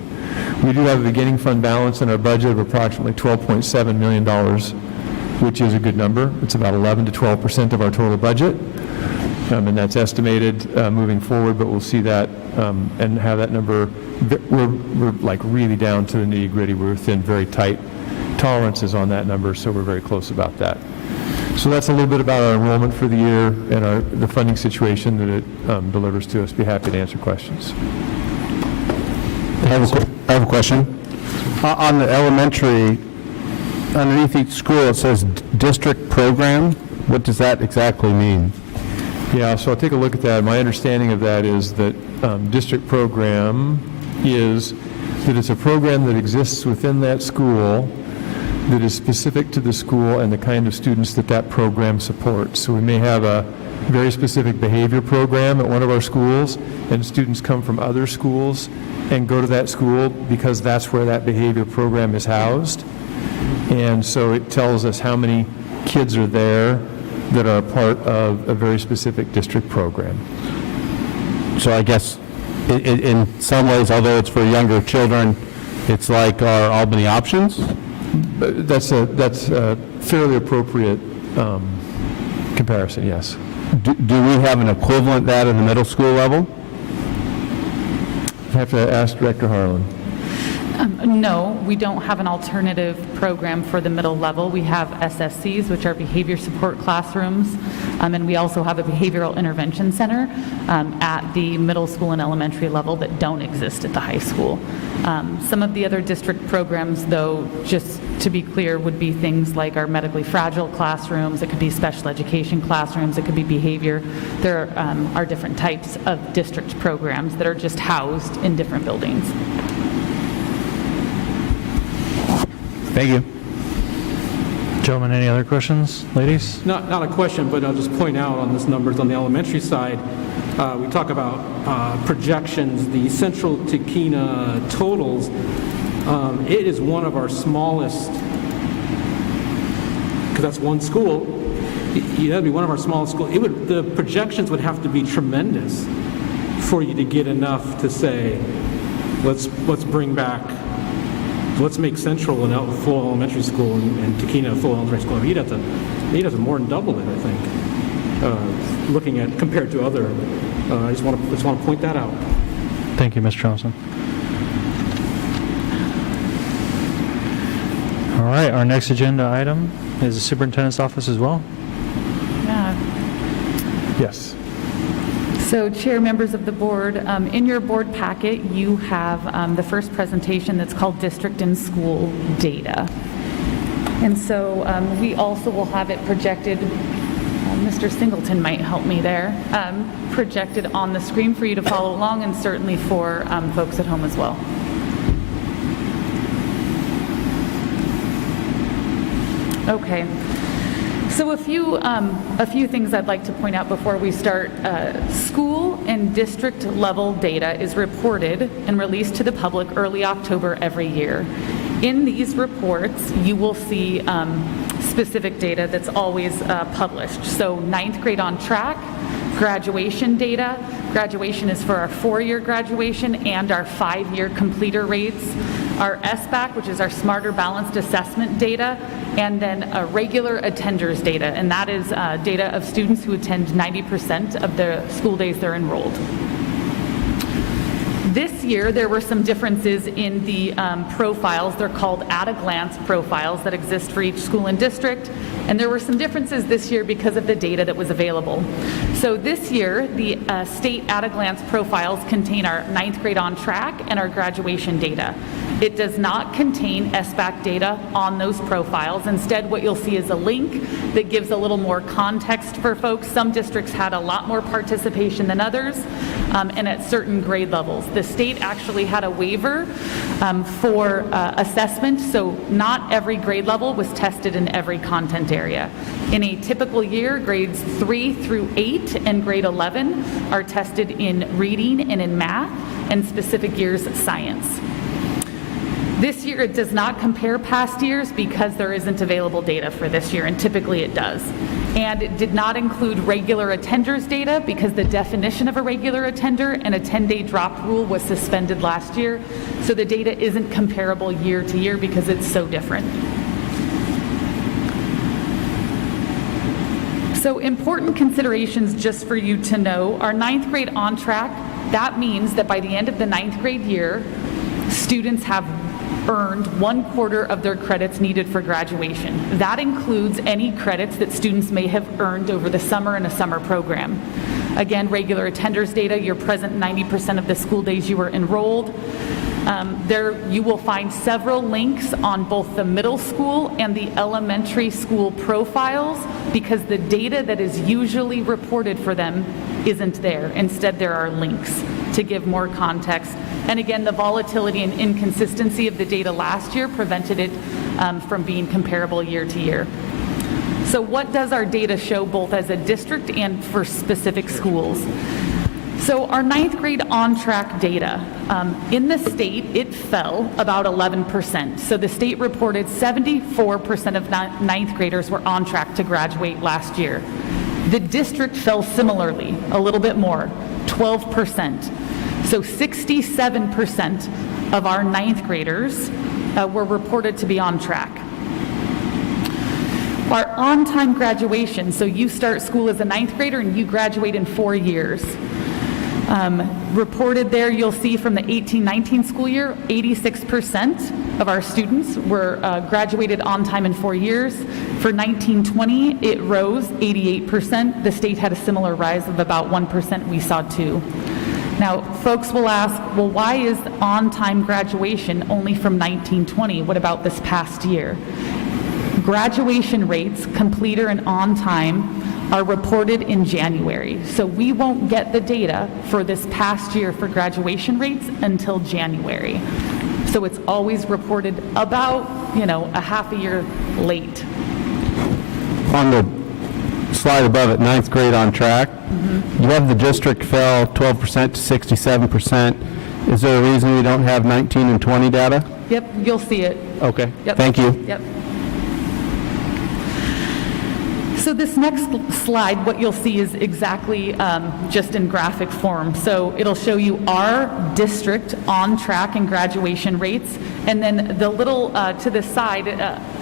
We do have a beginning fund balance in our budget of approximately $12.7 million, which is a good number. It's about 11 to 12% of our total budget, and that's estimated moving forward, but we'll see that and have that number. We're like really down to the nitty-gritty. We're within very tight tolerances on that number, so we're very close about that. So that's a little bit about our enrollment for the year and the funding situation that it delivers to us. Be happy to answer questions. I have a question. On the elementary, underneath each school, it says district program. What does that exactly mean? Yeah, so I'll take a look at that. My understanding of that is that district program is that it's a program that exists within that school that is specific to the school and the kind of students that that program supports. So we may have a very specific behavior program at one of our schools, and students come from other schools and go to that school because that's where that behavior program is housed. And so it tells us how many kids are there that are part of a very specific district program. So I guess in some ways, although it's for younger children, it's like our Albany options? But that's a fairly appropriate comparison, yes. Do we have an equivalent that in the middle school level? I have to ask Director Harlan. No, we don't have an alternative program for the middle level. We have SSCs, which are behavior support classrooms, and we also have a behavioral intervention center at the middle school and elementary level that don't exist at the high school. Some of the other district programs, though, just to be clear, would be things like our medically fragile classrooms. It could be special education classrooms. It could be behavior. There are different types of district programs that are just housed in different buildings. Thank you. Gentlemen, any other questions? Ladies? Not a question, but I'll just point out on this numbers on the elementary side, we talk about projections, the Central Tequina totals. It is one of our smallest, because that's one school. That'd be one of our smallest schools. The projections would have to be tremendous for you to get enough to say, let's bring back. Let's make Central a full elementary school and Tequina a full elementary school. I mean, you'd have to more than double it, I think, looking at compared to other. I just want to point that out. Thank you, Mr. Thompson. All right, our next agenda item is the superintendent's office as well. Yeah. Yes. So, Chair, members of the board, in your board packet, you have the first presentation that's called District and School Data. And so we also will have it projected, Mr. Singleton might help me there, projected on the screen for you to follow along, and certainly for folks at home as well. Okay. So a few things I'd like to point out before we start. School and district level data is reported and released to the public early October every year. In these reports, you will see specific data that's always published. So 9th grade on track, graduation data. Graduation is for our 4-year graduation and our 5-year completer rates. Our SBAC, which is our Smarter Balanced Assessment data, and then regular attenders data, and that is data of students who attend 90% of the school days they're enrolled. This year, there were some differences in the profiles. They're called at-a-glance profiles that exist for each school and district, and there were some differences this year because of the data that was available. So this year, the state at-a-glance profiles contain our 9th grade on track and our graduation data. It does not contain SBAC data on those profiles. Instead, what you'll see is a link that gives a little more context for folks. Some districts had a lot more participation than others, and at certain grade levels. The state actually had a waiver for assessment, so not every grade level was tested in every content area. In a typical year, grades 3 through 8 and grade 11 are tested in reading and in math, and specific years science. This year, it does not compare past years because there isn't available data for this year, and typically it does. And it did not include regular attenders data because the definition of a regular attender and a 10-day drop rule was suspended last year. So the data isn't comparable year to year because it's so different. So important considerations just for you to know, our 9th grade on track, that means that by the end of the 9th grade year, students have earned 1/4 of their credits needed for graduation. That includes any credits that students may have earned over the summer in a summer program. Again, regular attenders data, you're present 90% of the school days you were enrolled. There you will find several links on both the middle school and the elementary school profiles because the data that is usually reported for them isn't there. Instead, there are links to give more context. And again, the volatility and inconsistency of the data last year prevented it from being comparable year to year. So what does our data show both as a district and for specific schools? So our 9th grade on-track data, in the state, it fell about 11%. So the state reported 74% of 9th graders were on track to graduate last year. The district fell similarly, a little bit more, 12%. So 67% of our 9th graders were reported to be on track. Our on-time graduation, so you start school as a 9th grader and you graduate in 4 years. Reported there, you'll see from the 18-19 school year, 86% of our students were graduated on time in 4 years. For 19-20, it rose 88%. The state had a similar rise of about 1%. We saw 2. Now, folks will ask, well, why is on-time graduation only from 19-20? What about this past year? Graduation rates, completer and on-time, are reported in January. So we won't get the data for this past year for graduation rates until January. So it's always reported about, a half a year late. On the slide above it, 9th grade on track, you have the district fell 12% to 67%. Is there a reason we don't have 19 and 20 data? Yep, you'll see it. Okay, Yep. thank you. Yep. So this next slide, what you'll see is exactly just in graphic form. So it'll show you our district on track and graduation rates, and then the little to the side,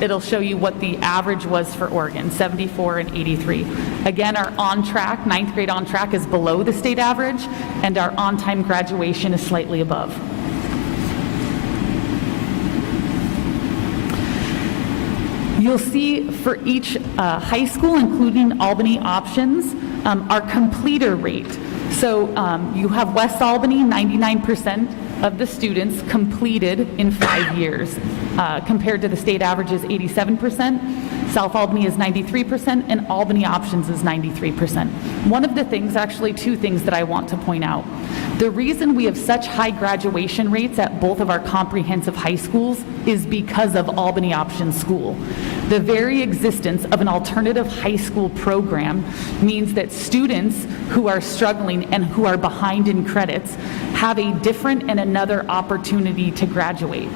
it'll show you what the average was for Oregon, 74 and 83. Again, our on track, 9th grade on track is below the state average, and our on-time graduation is slightly above. You'll see for each high school, including Albany options, our completer rate. So you have West Albany, 99% of the students completed in 5 years, compared to the state average is 87%. South Albany is 93%, and Albany options is 93%. One of the things, actually 2 things that I want to point out. The reason we have such high graduation rates at both of our comprehensive high schools is because of Albany Options School. The very existence of an alternative high school program means that students who are struggling and who are behind in credits have a different and another opportunity to graduate.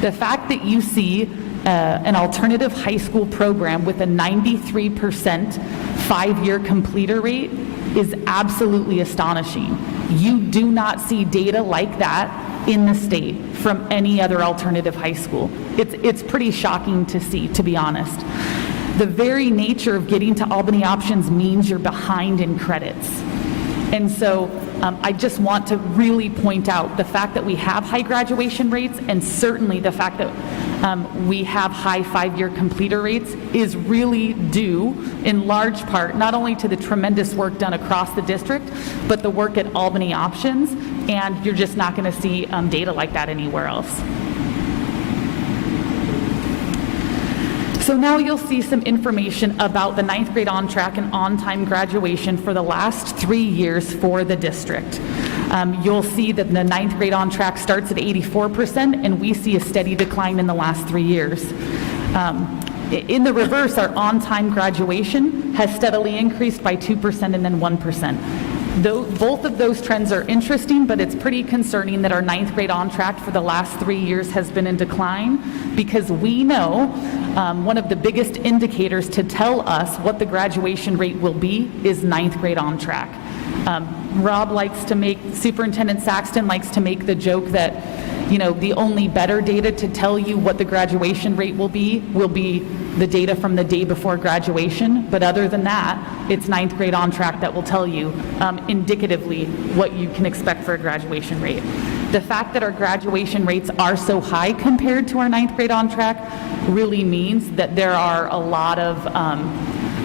The fact that you see an alternative high school program with a 93% 5-year completer rate is absolutely astonishing. You do not see data like that in the state from any other alternative high school. It's pretty shocking to see, to be honest. The very nature of getting to Albany options means you're behind in credits. And so I just want to really point out the fact that we have high graduation rates, and certainly the fact that we have high 5-year completer rates is really due in large part not only to the tremendous work done across the district, but the work at Albany Options, and you're just not going to see data like that anywhere else. So now you'll see some information about the 9th grade on track and on-time graduation for the last 3 years for the district. You'll see that the 9th grade on track starts at 84%, and we see a steady decline in the last 3 years. In the reverse, our on-time graduation has steadily increased by 2% and then 1%. Though both of those trends are interesting, but it's pretty concerning that our ninth grade on track for the last 3 years has been in decline, because we know one of the biggest indicators to tell us what the graduation rate will be is ninth grade on track. Superintendent Saxton likes to make the joke that, the only better data to tell you what the graduation rate will be the data from the day before graduation. But other than that, it's ninth grade on track that will tell you indicatively what you can expect for a graduation rate. The fact that our graduation rates are so high compared to our ninth grade on track really means that there are a lot of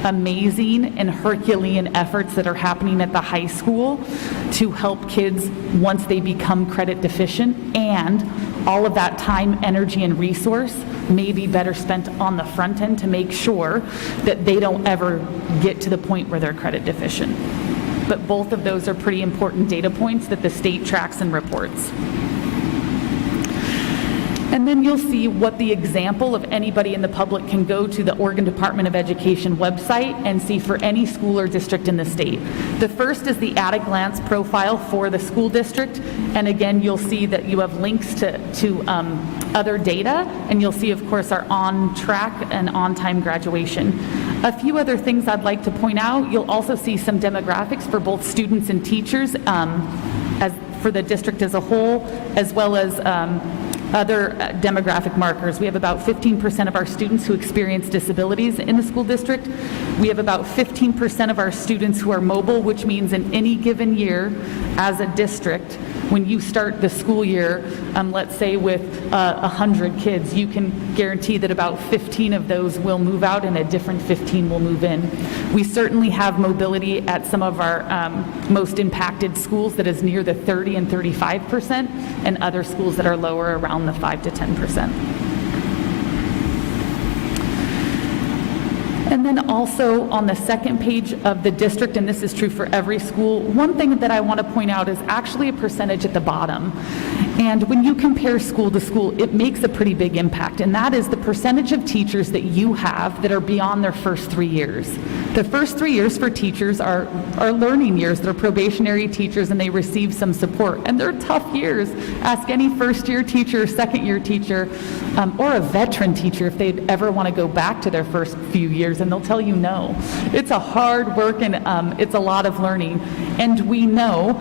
amazing and Herculean efforts that are happening at the high school to help kids once they become credit deficient, and all of that time, energy, and resource may be better spent on the front end to make sure that they don't ever get to the point where they're credit deficient. But both of those are pretty important data points that the state tracks and reports. And then you'll see what the example of anybody in the public can go to the Oregon Department of Education website and see for any school or district in the state. The first is the at-a-glance profile for the school district, and again, you'll see that you have links to other data, and you'll see, of course, our on-track and on-time graduation. A few other things I'd like to point out. You'll also see some demographics for both students and teachers as for the district as a whole, as well as other demographic markers. We have about 15% of our students who experience disabilities in the school district. We have about 15% of our students who are mobile, which means in any given year as a district, when you start the school year, let's say with 100 kids, you can guarantee that about 15 of those will move out and a different 15 will move in. We certainly have mobility at some of our most impacted schools that is near the 30 and 35%, and other schools that are lower around the 5 to 10%. And then also on the second page of the district, and this is true for every school, one thing that I want to point out is actually a percentage at the bottom. And when you compare school to school, it makes a pretty big impact, and that is the percentage of teachers that you have that are beyond their first 3 years. The first 3 years for teachers are learning years. They're probationary teachers, and they receive some support. And they're tough years. Ask any first-year teacher, second-year teacher, or a veteran teacher if they'd ever want to go back to their first few years, and they'll tell you no. It's a hard work, and it's a lot of learning. And we know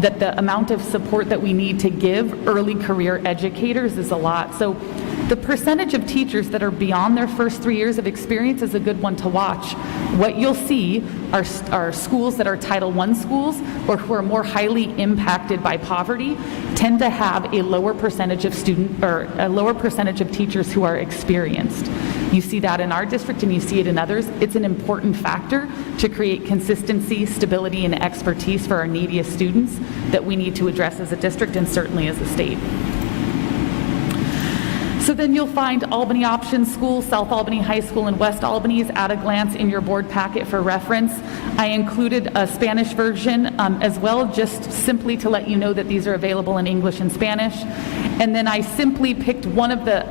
that the amount of support that we need to give early career educators is a lot. So the percentage of teachers that are beyond their first 3 years of experience is a good one to watch. What you'll see are schools that are Title I schools or who are more highly impacted by poverty tend to have a lower percentage of teachers who are experienced. You see that in our district and you see it in others. It's an important factor to create consistency, stability, and expertise for our neediest students that we need to address as a district and certainly as a state. So then you'll find Albany Options School, South Albany High School, and West Albany's at a glance in your board packet for reference. I included a Spanish version as well, just simply to let you know that these are available in English and Spanish. And then I simply picked one of the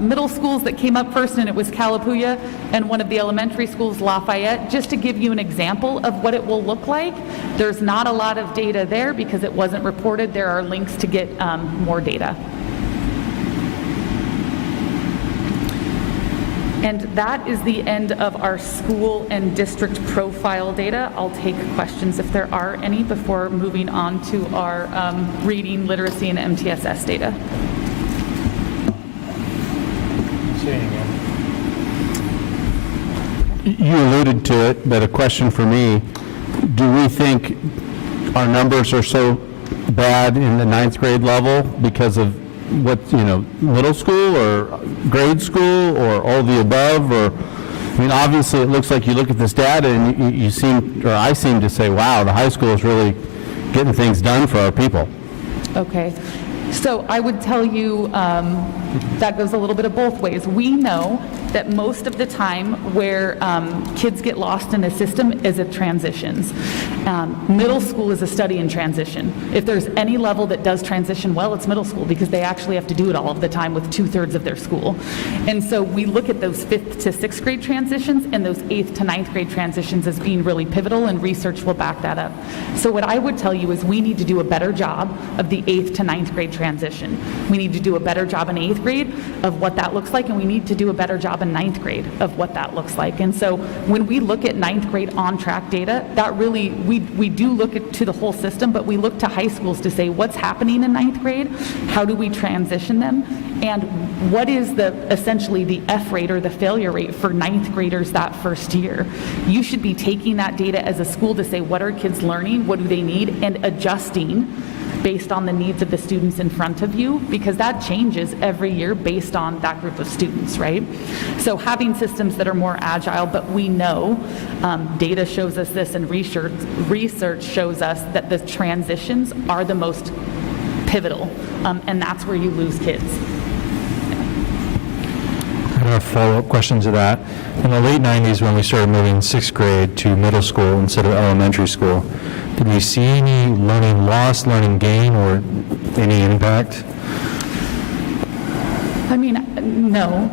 middle schools that came up first, and it was Calapooya, and one of the elementary schools, Lafayette, just to give you an example of what it will look like. There's not a lot of data there because it wasn't reported. There are links to get more data. And that is the end of our school and district profile data. I'll take questions if there are any before moving on to our reading, literacy, and MTSS data. You alluded to it, but a question for me. Do we think our numbers are so bad in the ninth grade level because of what, middle school or grade school or all the above? Or, obviously it looks like you look at this data and I seem to say, wow, the high school is really getting things done for our people. Okay. So I would tell you that goes a little bit of both ways. We know that most of the time where kids get lost in a system is at transitions. Middle school is a study in transition. If there's any level that does transition well, it's middle school, because they actually have to do it all of the time with 2/3 of their school. And so we look at those 5th to 6th grade transitions and those 8th to 9th grade transitions as being really pivotal, and research will back that up. So what I would tell you is we need to do a better job of the 8th to 9th grade transition. We need to do a better job in 8th grade of what that looks like, and we need to do a better job in 9th grade of what that looks like. And so when we look at 9th grade on-track data, that really, we do look to the whole system, but we look to high schools to say what's happening in 9th grade, how do we transition them, and what is essentially the F rate or the failure rate for 9th graders that first year. You should be taking that data as a school to say what are kids learning, what do they need, and adjusting based on the needs of the students in front of you, because that changes every year based on that group of students, right? So having systems that are more agile, but we know data shows us this, and research shows us that the transitions are the most pivotal, and that's where you lose kids. I have a follow-up question to that. In the late 90s, when we started moving 6th grade to middle school instead of elementary school, did we see any learning loss, learning gain, or any impact? I mean, no.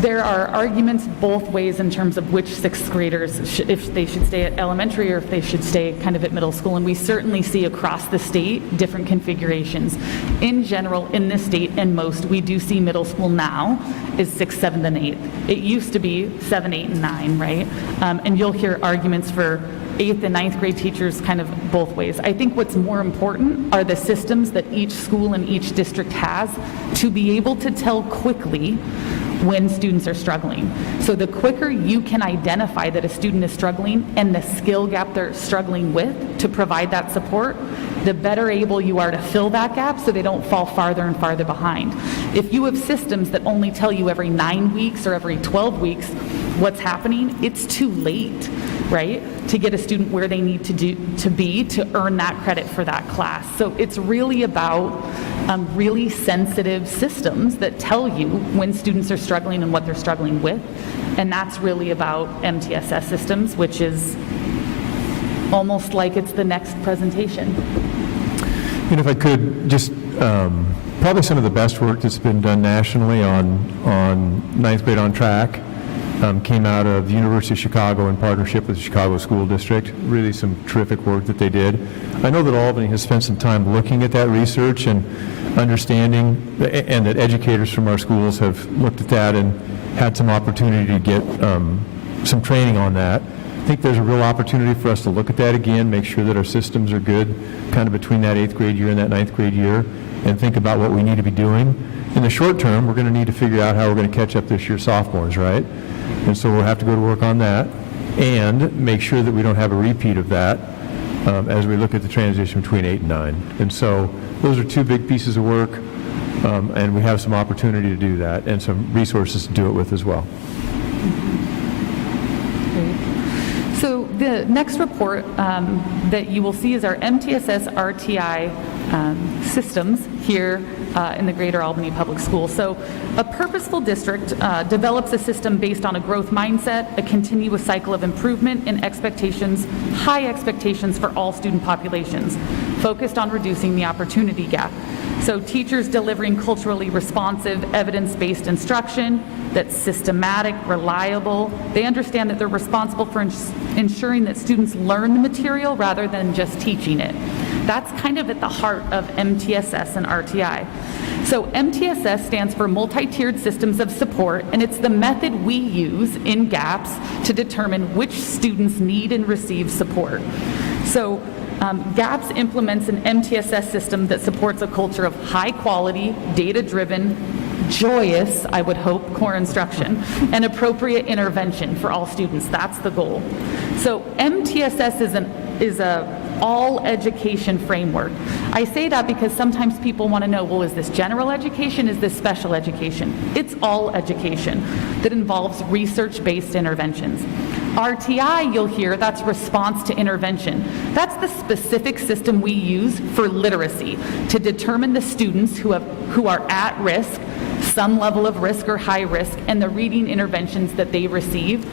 There are arguments both ways in terms of which 6th graders, if they should stay at elementary or if they should stay kind of at middle school. And we certainly see across the state different configurations. In general, in this state and most, we do see middle school now is 6th, 7th, and 8th. It used to be 7, 8, and 9, right? And you'll hear arguments for 8th and 9th grade teachers kind of both ways. I think what's more important are the systems that each school and each district has to be able to tell quickly when students are struggling. So the quicker you can identify that a student is struggling and the skill gap they're struggling with to provide that support, the better able you are to fill that gap so they don't fall farther and farther behind. If you have systems that only tell you every 9 weeks or every 12 weeks what's happening, it's too late, right, to get a student where they need to be to earn that credit for that class. So it's really about really sensitive systems that tell you when students are struggling and what they're struggling with, and that's really about MTSS systems, which is almost like it's the next presentation. And if I could, just probably some of the best work that's been done nationally on 9th grade on track came out of the University of Chicago in partnership with the Chicago School District. Really some terrific work that they did. I know that Albany has spent some time looking at that research and understanding, and that educators from our schools have looked at that and had some opportunity to get some training on that. I think there's a real opportunity for us to look at that again, make sure that our systems are good kind of between that 8th grade year and that 9th grade year, and think about what we need to be doing. In the short term, we're going to need to figure out how we're going to catch up this year's sophomores, right? And so we'll have to go to work on that and make sure that we don't have a repeat of that as we look at the transition between 8 and 9. And so those are two big pieces of work, and we have some opportunity to do that and some resources to do it with as well. So the next report that you will see is our MTSS RTI systems here in the Greater Albany Public Schools. So a purposeful district develops a system based on a growth mindset, a continuous cycle of improvement, and expectations, high expectations for all student populations, focused on reducing the opportunity gap. So teachers delivering culturally responsive, evidence-based instruction that's systematic, reliable. They understand that they're responsible for ensuring that students learn the material rather than just teaching it. That's kind of at the heart of MTSS and RTI. So MTSS stands for Multi-Tiered Systems of Support, and it's the method we use in GAPS to determine which students need and receive support. So GAPS implements an MTSS system that supports a culture of high quality, data-driven, joyous, I would hope, core instruction, and appropriate intervention for all students. That's the goal. So MTSS is a all education framework. I say that because sometimes people want to know, well, is this general education? Is this special education? It's all education that involves research-based interventions. RTI, you'll hear, that's response to intervention. That's the specific system we use for literacy to determine the students who are at risk, some level of risk or high risk, and the reading interventions that they receive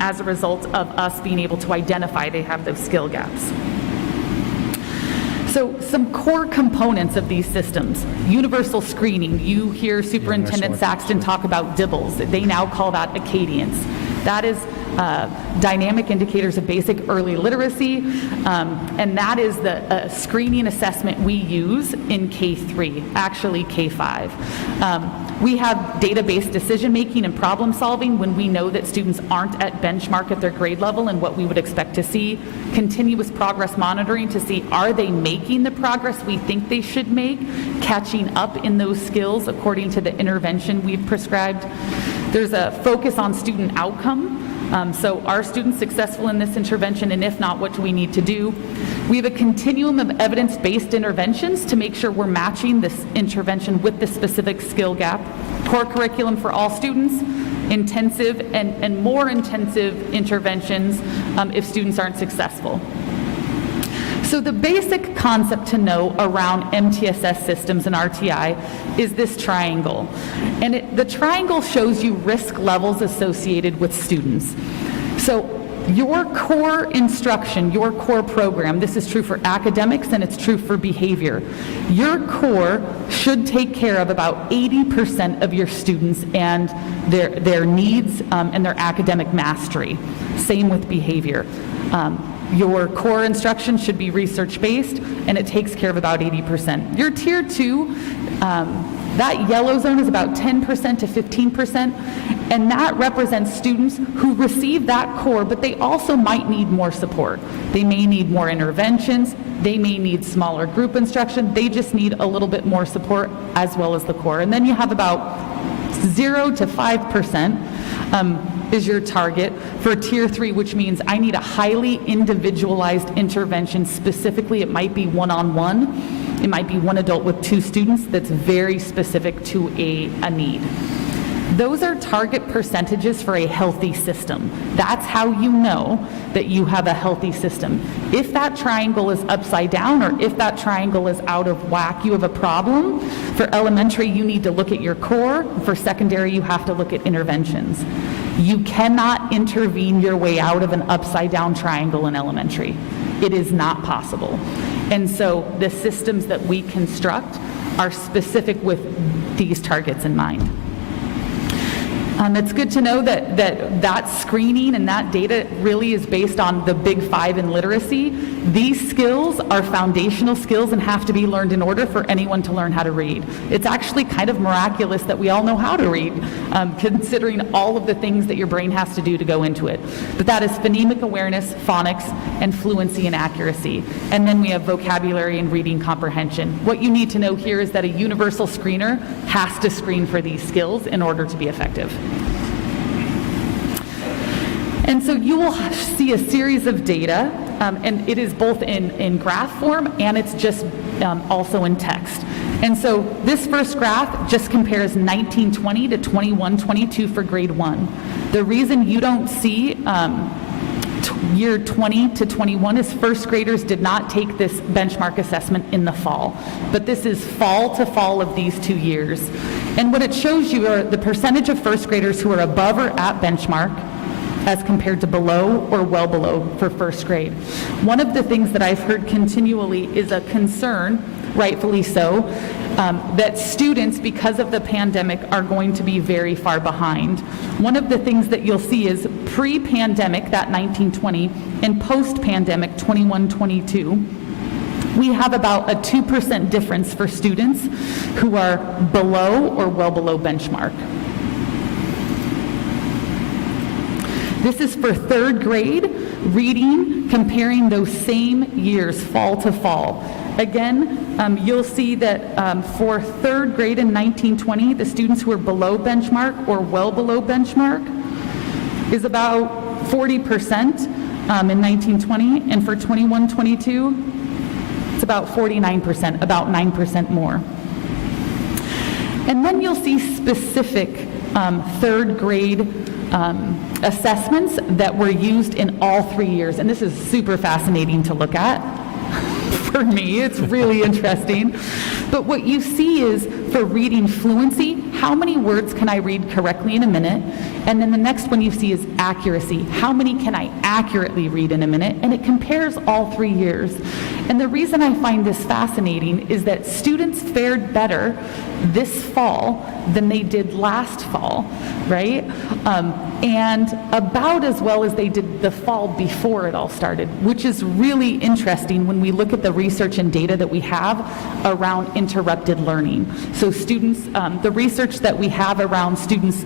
as a result of us being able to identify they have those skill gaps. So some core components of these systems: universal screening. You hear Superintendent Saxton talk about DIBELS. They now call that Acadience. That is dynamic indicators of basic early literacy, and that is the screening assessment we use in K3, actually K5. We have data-based decision-making and problem-solving when we know that students aren't at benchmark at their grade level and what we would expect to see. Continuous progress monitoring to see, are they making the progress we think they should make, catching up in those skills according to the intervention we've prescribed. There's a focus on student outcome. So are students successful in this intervention, and if not, what do we need to do? We have a continuum of evidence-based interventions to make sure we're matching this intervention with the specific skill gap. Core curriculum for all students, intensive and more intensive interventions if students aren't successful. So the basic concept to know around MTSS systems and RTI is this triangle. And the triangle shows you risk levels associated with students. So your core instruction, your core program, this is true for academics and it's true for behavior. Your core should take care of about 80% of your students and their needs and their academic mastery. Same with behavior. Your core instruction should be research-based, and it takes care of about 80%. Your Tier 2, that yellow zone is about 10% to 15%, and that represents students who receive that core, but they also might need more support. They may need more interventions, they may need smaller group instruction, they just need a little bit more support as well as the core. And then you have about 0 to 5%. Is your target for Tier 3, which means I need a highly individualized intervention. Specifically, it might be one-on-one. It might be one adult with 2 students that's very specific to a need. Those are target percentages for a healthy system. That's how you know that you have a healthy system. If that triangle is upside down or if that triangle is out of whack, you have a problem. For elementary, you need to look at your core. For secondary, you have to look at interventions. You cannot intervene your way out of an upside down triangle in elementary. It is not possible. And so the systems that we construct are specific with these targets in mind. It's good to know that screening and that data really is based on the big 5 in literacy. These skills are foundational skills and have to be learned in order for anyone to learn how to read. It's actually kind of miraculous that we all know how to read, considering all of the things that your brain has to do to go into it. But that is phonemic awareness, phonics, and fluency and accuracy. And then we have vocabulary and reading comprehension. What you need to know here is that a universal screener has to screen for these skills in order to be effective. And so you will see a series of data, and it is both in graph form and it's just also in text. And so this first graph just compares 1920 to 2122 for grade 1. The reason you don't see year 20 to 21 is first graders did not take this benchmark assessment in the fall, but this is fall to fall of these 2 years. And what it shows you are the percentage of first graders who are above or at benchmark as compared to below or well below for first grade. One of the things that I've heard continually is a concern, rightfully so, that students, because of the pandemic, are going to be very far behind. One of the things that you'll see is pre-pandemic, that 1920, and post-pandemic, 21-22, we have about a 2% difference for students who are below or well below benchmark. This is for third grade reading, comparing those same years, fall to fall. Again, you'll see that for third grade in 1920, the students who are below benchmark or well below benchmark is about 40% in 1920, and for 21-22, It's about 49%, about 9% more. And then you'll see specific third grade assessments that were used in all 3 years. And this is super fascinating to look at. For me, it's really interesting. But what you see is for reading fluency, how many words can I read correctly in a minute? And then the next one you see is accuracy. How many can I accurately read in a minute? And it compares all 3 years. And the reason I find this fascinating is that students fared better this fall than they did last fall, right? And about as well as they did the fall before it all started, which is really interesting when we look at the research and data that we have around interrupted learning. So students, the research that we have around students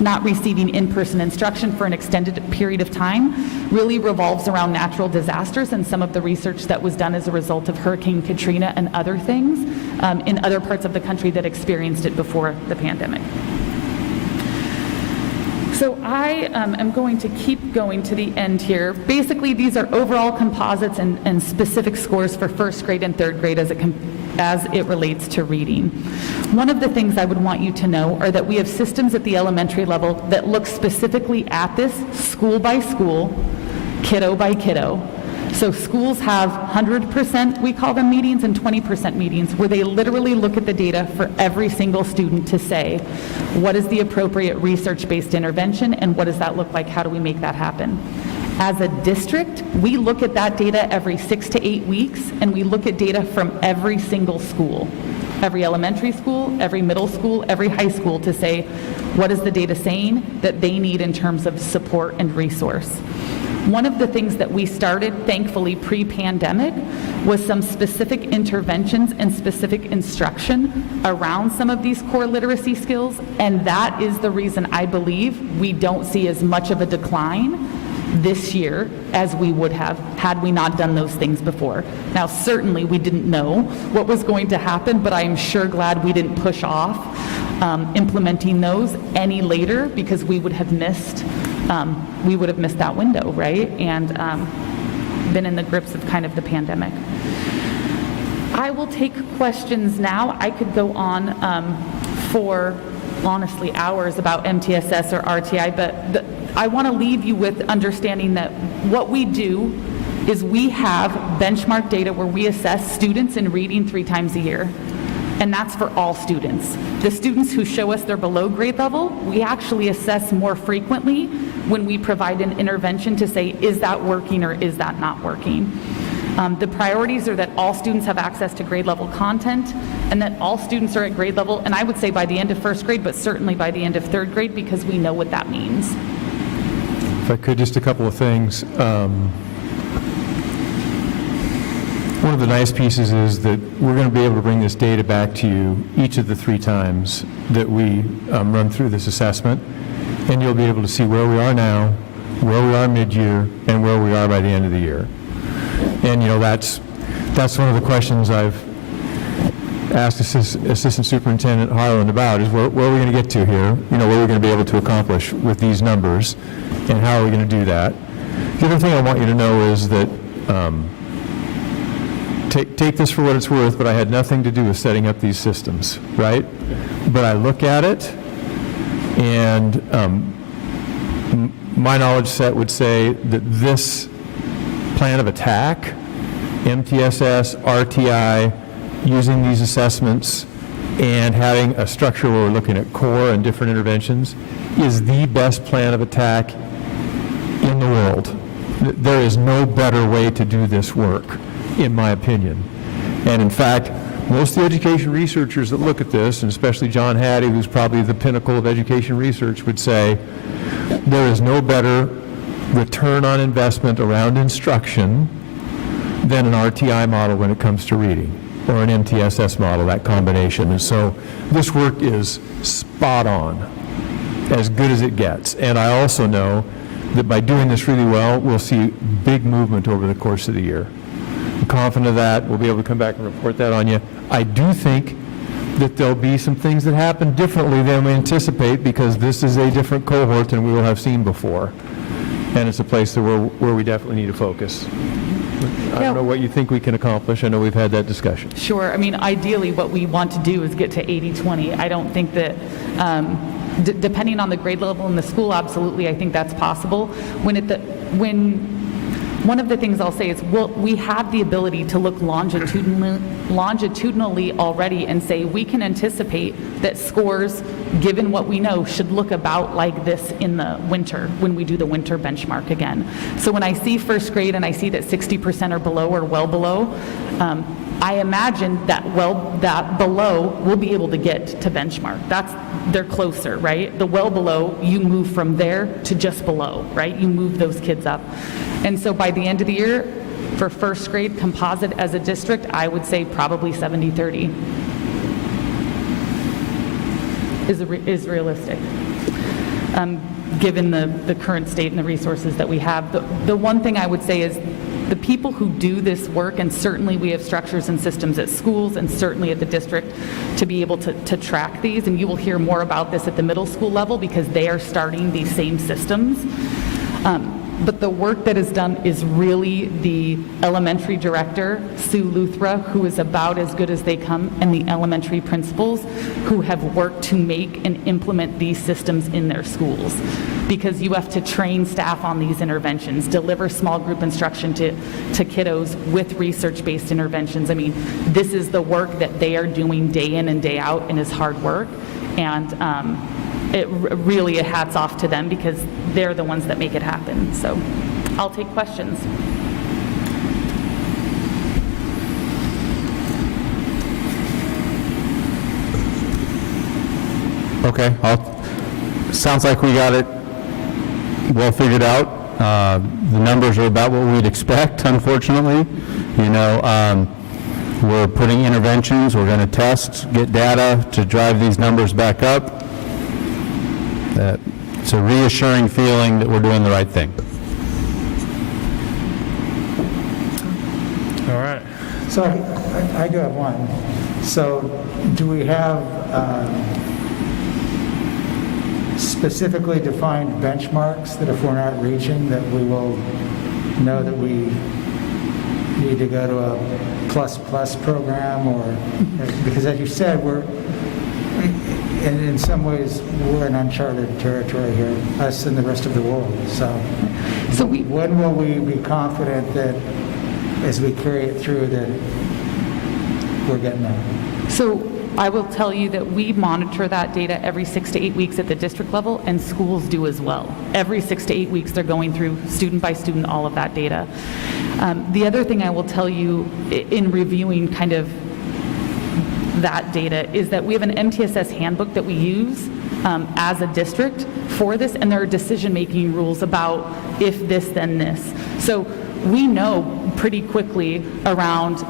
not receiving in-person instruction for an extended period of time really revolves around natural disasters and some of the research that was done as a result of Hurricane Katrina and other things in other parts of the country that experienced it before the pandemic. So I am going to keep going to the end here. Basically, these are overall composites and specific scores for first grade and third grade as it relates to reading. One of the things I would want you to know are that we have systems at the elementary level that look specifically at this school by school, kiddo by kiddo. So schools have 100%, we call them meetings, and 20% meetings, where they literally look at the data for every single student to say, what is the appropriate research-based intervention, and what does that look like? How do we make that happen? As a district, we look at that data every 6 to 8 weeks, and we look at data from every single school, every elementary school, every middle school, every high school, to say, what is the data saying that they need in terms of support and resource? One of the things that we started, thankfully, pre-pandemic was some specific interventions and specific instruction around some of these core literacy skills, and that is the reason I believe we don't see as much of a decline this year as we would have had we not done those things before. Now, certainly we didn't know what was going to happen, but I am sure glad we didn't push off implementing those any later, because we would have missed that window, right? And been in the grips of kind of the pandemic. I will take questions now. I could go on for, honestly, hours about MTSS or RTI, but I want to leave you with understanding that what we do is we have benchmark data where we assess students in reading 3 times a year. And that's for all students. The students who show us they're below grade level, we actually assess more frequently when we provide an intervention to say, is that working or is that not working? The priorities are that all students have access to grade level content and that all students are at grade level, and I would say by the end of first grade, but certainly by the end of third grade, because we know what that means. If I could, just a couple of things. One of the nice pieces is that we're going to be able to bring this data back to you each of the 3 times that we run through this assessment, and you'll be able to see where we are now, where we are mid-year, and where we are by the end of the year. And that's one of the questions I've asked Assistant Superintendent Harlan about, is where are we going to get to here? What are we going to be able to accomplish with these numbers, and how are we going to do that? The other thing I want you to know is that take this for what it's worth, but I had nothing to do with setting up these systems, right? But I look at it, and my knowledge set would say that this plan of attack, MTSS, RTI, using these assessments and having a structure where we're looking at core and different interventions, is the best plan of attack in the world. There is no better way to do this work, in my opinion. And in fact, most of the education researchers that look at this, and especially John Hattie, who's probably the pinnacle of education research, would say there is no better return on investment around instruction than an RTI model when it comes to reading, or an MTSS model, that combination. And so this work is spot on, as good as it gets. And I also know that by doing this really well, we'll see big movement over the course of the year. I'm confident of that. We'll be able to come back and report that on you. I do think that there'll be some things that happen differently than we anticipate, because this is a different cohort than we will have seen before. And it's a place where we definitely need to focus. I don't know what you think we can accomplish. I know we've had that discussion. Sure. I mean, ideally, what we want to do is get to 80/20. I don't think that, depending on the grade level in the school, absolutely, I think that's possible. One of the things I'll say is we have the ability to look longitudinally already and say we can anticipate that scores, given what we know, should look about like this in the winter when we do the winter benchmark again. So when I see first grade and I see that 60% are below or well below, I imagine that below we'll be able to get to benchmark. They're closer, right? The well below, you move from there to just below, right? You move those kids up. And so by the end of the year, for first grade composite as a district, I would say probably 70-30 is realistic. Given the current state and the resources that we have. The one thing I would say is the people who do this work, and certainly we have structures and systems at schools and certainly at the district to be able to track these, and you will hear more about this at the middle school level because they are starting these same systems. But the work that is done is really the elementary director, Sue Luthra, who is about as good as they come, and the elementary principals who have worked to make and implement these systems in their schools. Because you have to train staff on these interventions, deliver small group instruction to kiddos with research-based interventions. I mean, this is the work that they are doing day in and day out and is hard work. And it really, a hats off to them because they're the ones that make it happen. So I'll take questions. Okay, sounds like we got it well figured out. The numbers are about what we'd expect, unfortunately. You know, we're putting interventions, we're going to test, get data to drive these numbers back up. It's a reassuring feeling that we're doing the right thing. All right. So I do have one. So do we have specifically defined benchmarks that if we're not reaching, that we will know that we need to go to a plus program? Or because as you said, in some ways, we're in uncharted territory here, us and the rest of the world. So when will we be confident that as we carry it through that we're getting there? So I will tell you that we monitor that data every 6 to 8 weeks at the district level, and schools do as well. Every 6 to 8 weeks, they're going through student by student all of that data. The other thing I will tell you in reviewing kind of that data is that we have an MTSS handbook that we use as a district for this, and there are decision-making rules about if this, then this. So we know pretty quickly around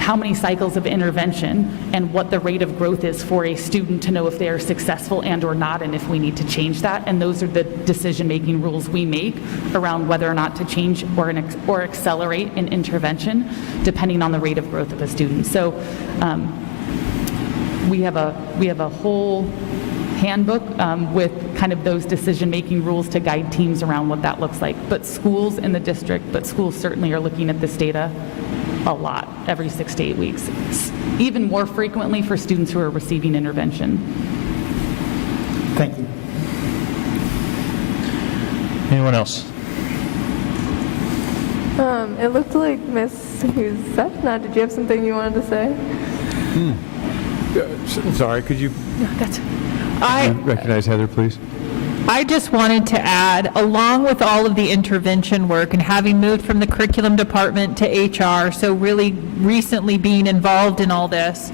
how many cycles of intervention and what the rate of growth is for a student to know if they are successful and or not, and if we need to change that. And those are the decision-making rules we make around whether or not to change or accelerate an intervention, depending on the rate of growth of a student. So we have a whole handbook with kind of those decision-making rules to guide teams around what that looks like. But schools in the district, but schools certainly are looking at this data a lot, every 6 to 8 weeks, even more frequently for students who are receiving intervention. Thank you. Anyone else? It looked like Miss Husefna, did you have something you wanted to say? Sorry, could you recognize Heather, please? I just wanted to add, along with all of the intervention work and having moved from the curriculum department to HR, so really recently being involved in all this,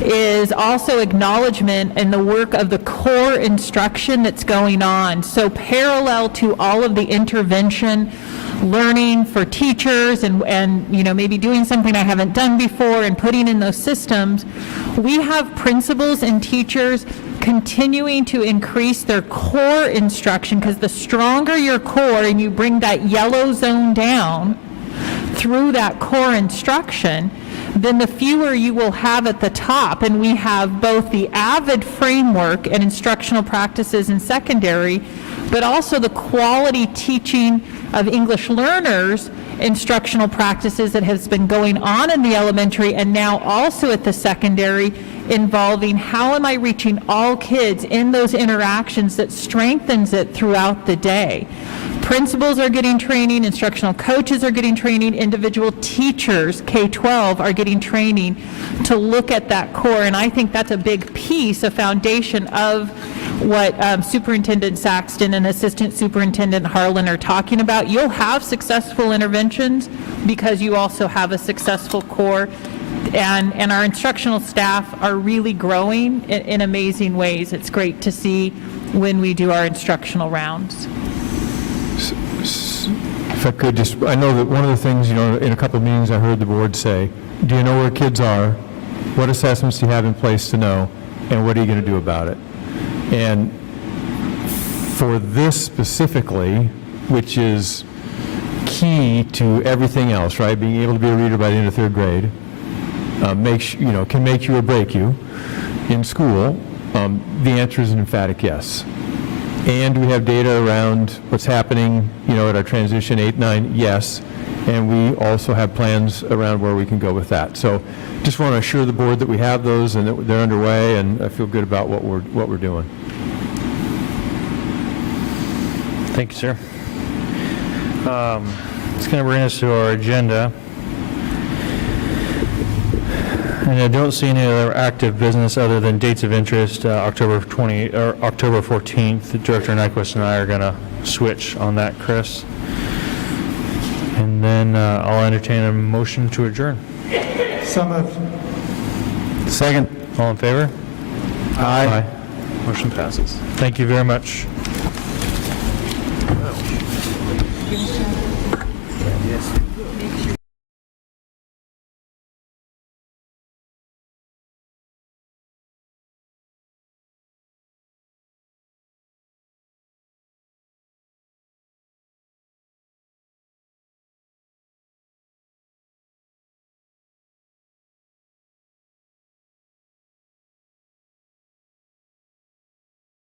is also acknowledgement in the work of the core instruction that's going on. So parallel to all of the intervention learning for teachers and you know, maybe doing something I haven't done before and putting in those systems, we have principals and teachers continuing to increase their core instruction, because the stronger your core and you bring that yellow zone down through that core instruction, then the fewer you will have at the top. And we have both the AVID framework and instructional practices in secondary, but also the quality teaching of English learners instructional practices that has been going on in the elementary and now also at the secondary, involving how am I reaching all kids in those interactions that strengthens it throughout the day. Principals are getting training, instructional coaches are getting training, individual teachers, K-12, are getting training to look at that core, and I think that's a big piece, a foundation of what Superintendent Saxton and Assistant Superintendent Harlan are talking about. You'll have successful interventions because you also have a successful core, and our instructional staff are really growing in amazing ways. It's great to see when we do our instructional rounds. If I could just, I know that one of the things, in a couple of meetings I heard the board say, do you know where kids are? What assessments do you have in place to know? And what are you going to do about it? And for this specifically, which is key to everything else, right? Being able to be a reader by the end of third grade, can make you or break you in school. The answer is an emphatic yes. And we have data around what's happening, at our transition 8-9, yes. And we also have plans around where we can go with that. So just want to assure the board that we have those and that they're underway, and I feel good about what we're doing. Thank you, sir. It's going to bring us to our agenda. And I don't see any other active business other than dates of interest, October 14th. Director Nyquist and I are going to switch on that, Chris. And then I'll entertain a motion to adjourn. So moved. Second. All in favor? Aye. Motion passes. Thank you very much. Yes.